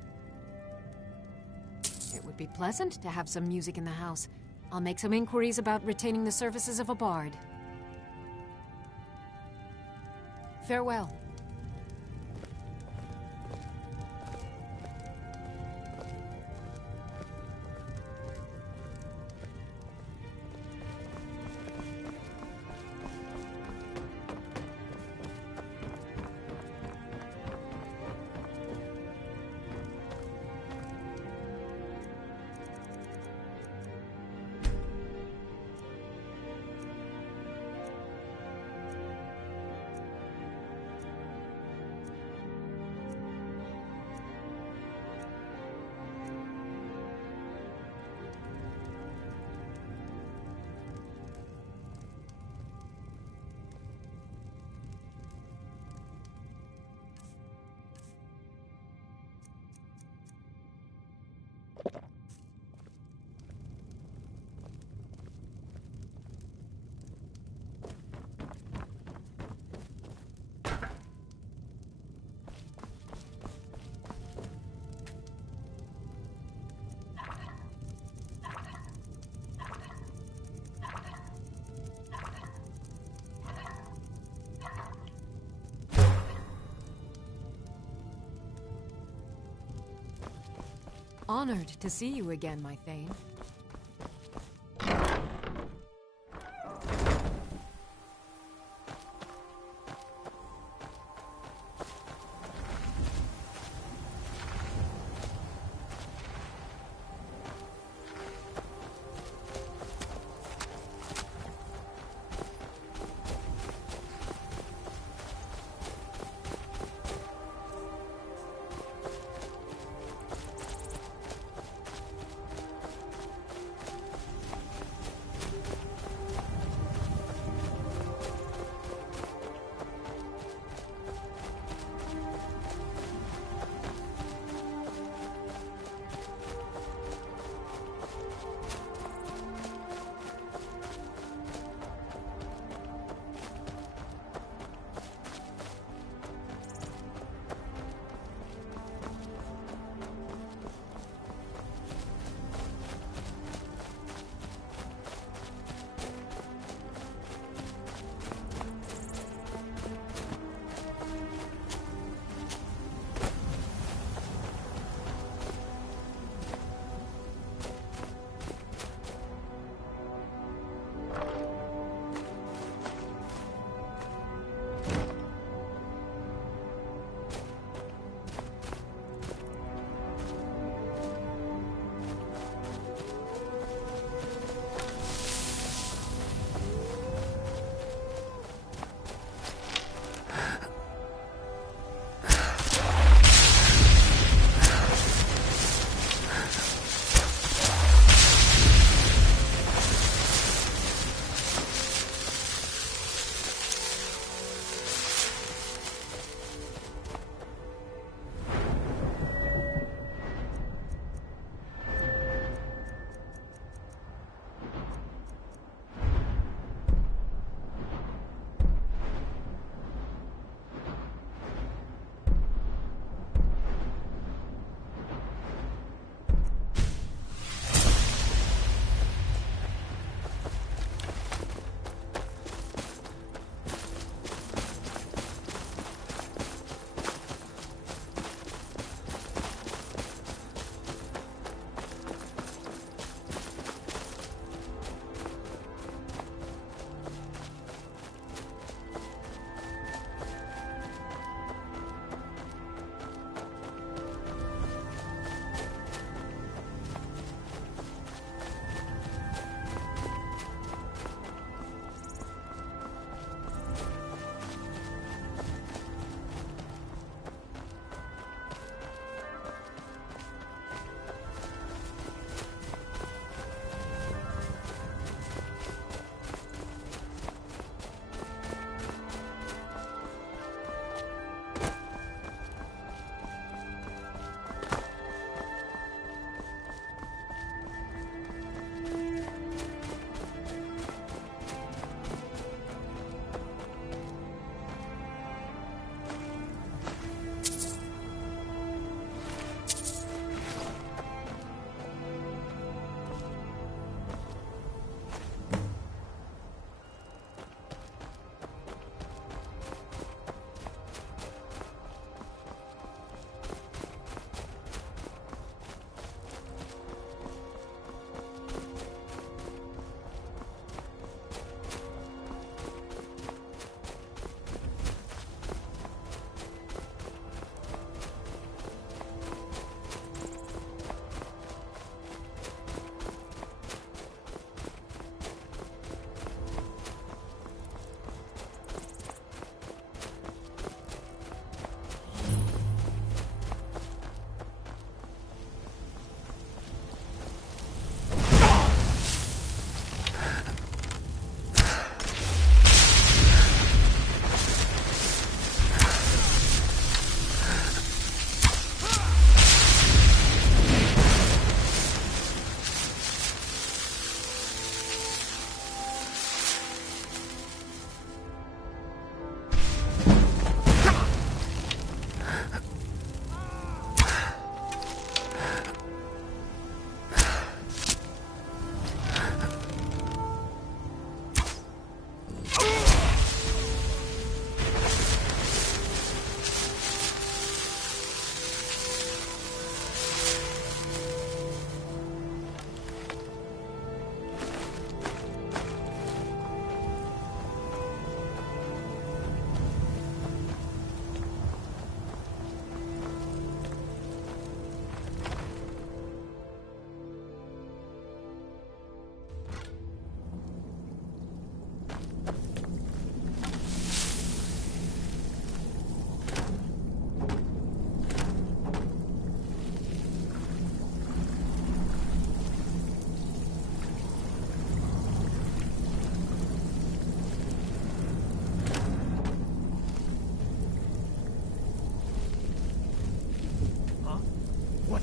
It would be pleasant to have some music in the house. I'll make some inquiries about retaining the services of a bard. Farewell. Honored to see you again, my Thane.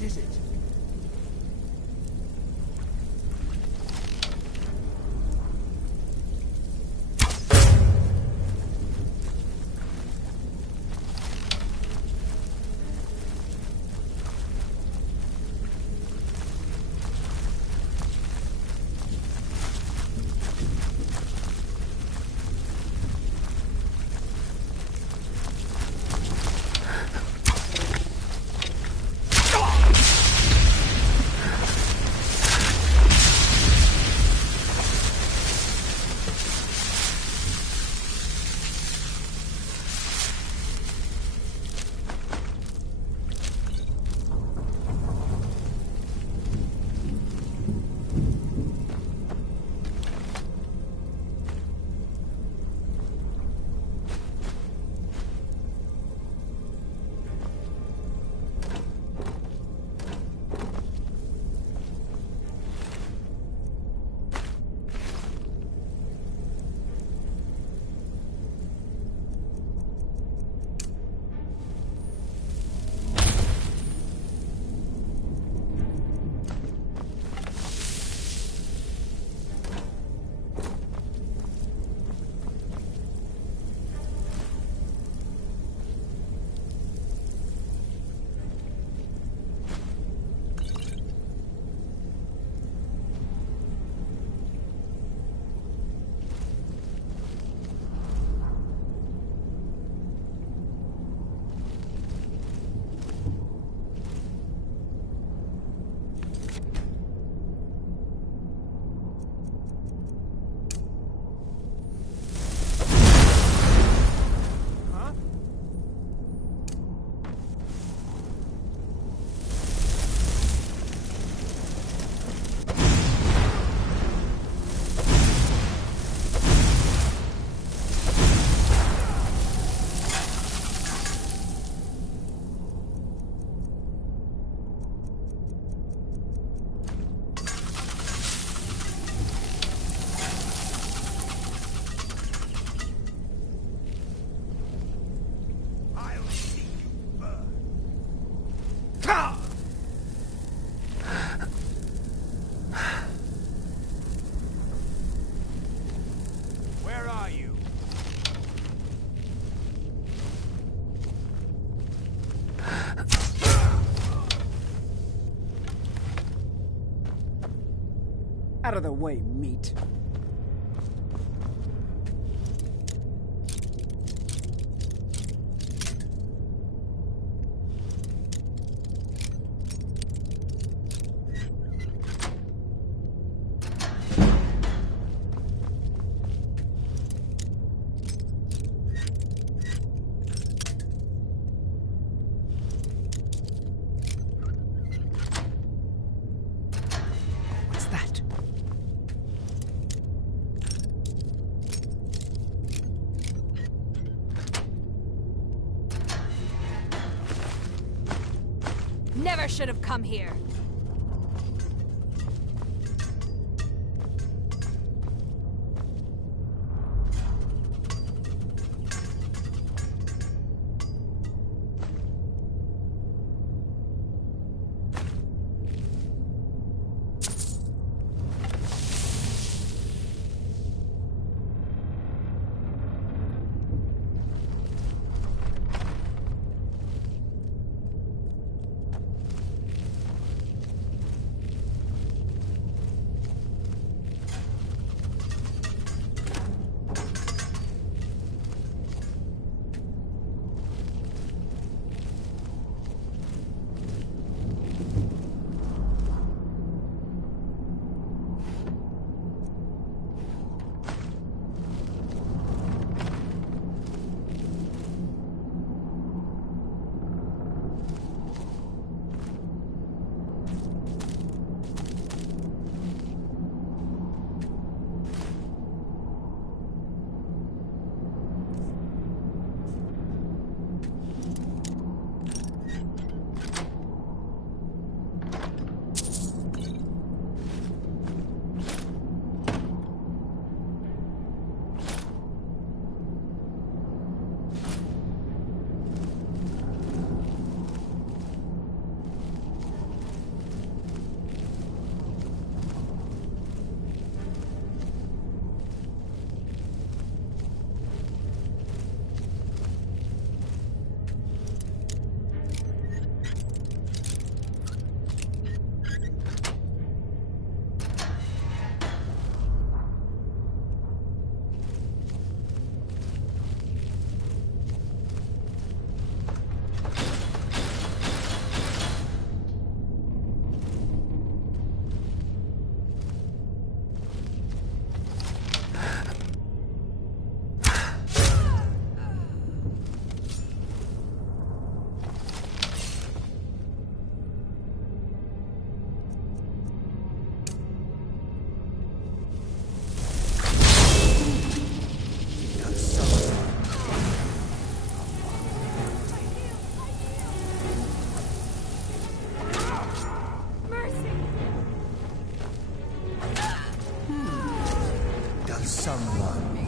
is it? Out of the way, meat. What's that? Never should have come here.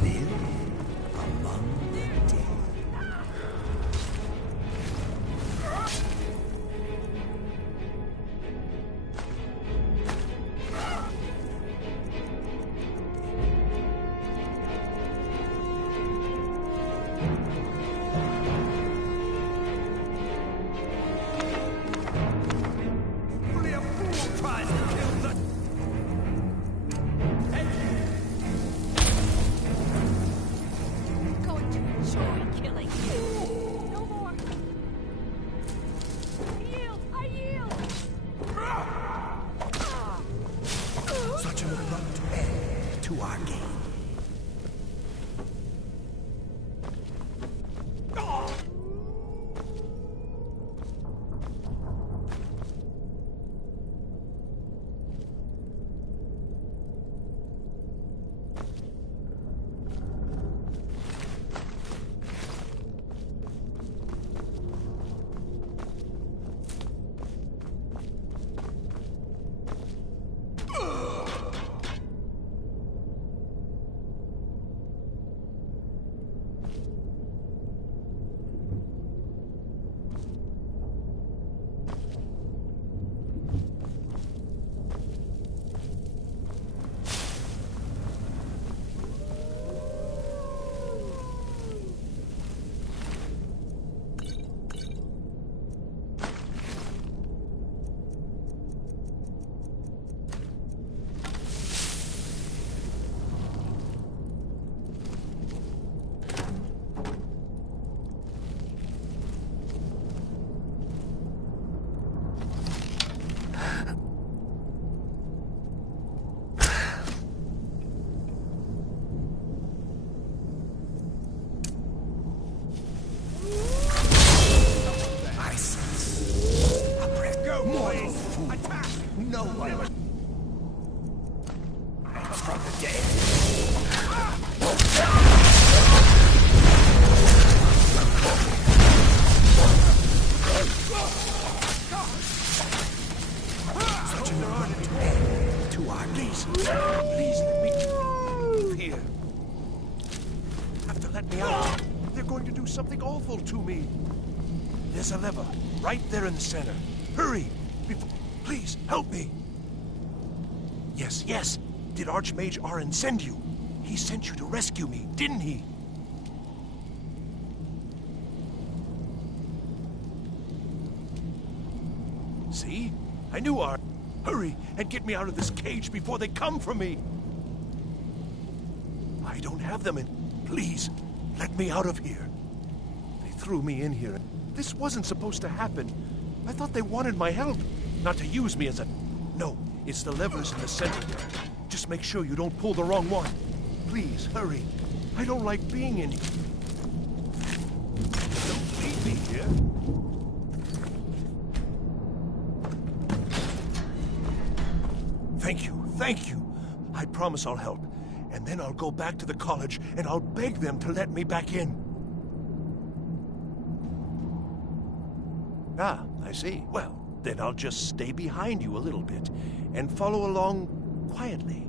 Live among the dead. Only a fool tries to kill the... I'm going to enjoy killing you. No more. I yield! I yield! Such an abrupt end to our game. No one from the dead. Such an abrupt to our gaze. Please let me move here. Have to let me out. They're going to do something awful to me. There's a lever right there in the center. Hurry! Please, help me! Yes, yes! Did Archmage Arin send you? He sent you to rescue me, didn't he? See? I knew Arin. Hurry and get me out of this cage before they come for me! I don't have them in... Please, let me out of here. They threw me in here. This wasn't supposed to happen. I thought they wanted my help. Not to use me as a... No, it's the levers in the center there. Just make sure you don't pull the wrong one. Please, hurry. I don't like being in here. Don't leave me here. Thank you. I promise I'll help. And then I'll go back to the college and I'll beg them to let me back in. Ah, I see. Well, then I'll just stay behind you a little bit and follow along quietly.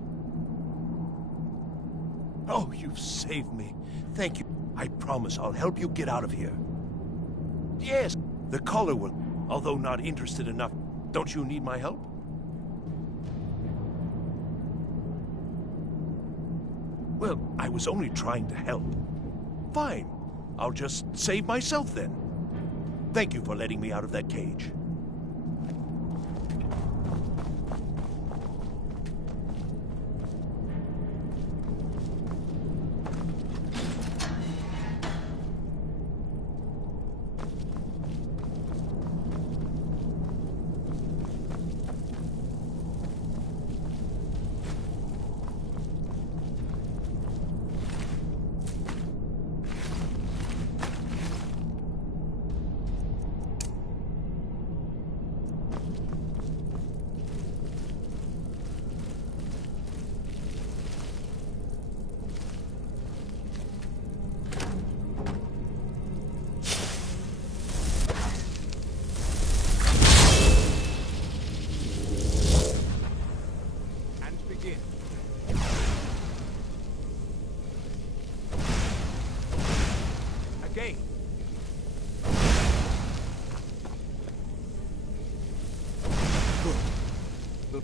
Oh, you've saved me. Thank you. I promise I'll help you get out of here. Yes, the caller will, although not interested enough. Don't you need my help? Well, I was only trying to help. Fine. I'll just save myself then. Thank you for letting me out of that cage.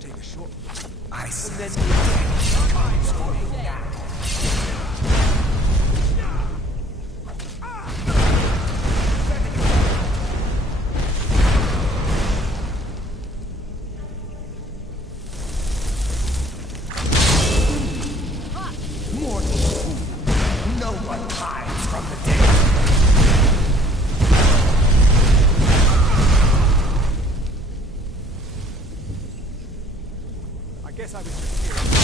take a short. I see. And then comes for me now. Mortal fool. No one hides from the dead. I guess I was just here.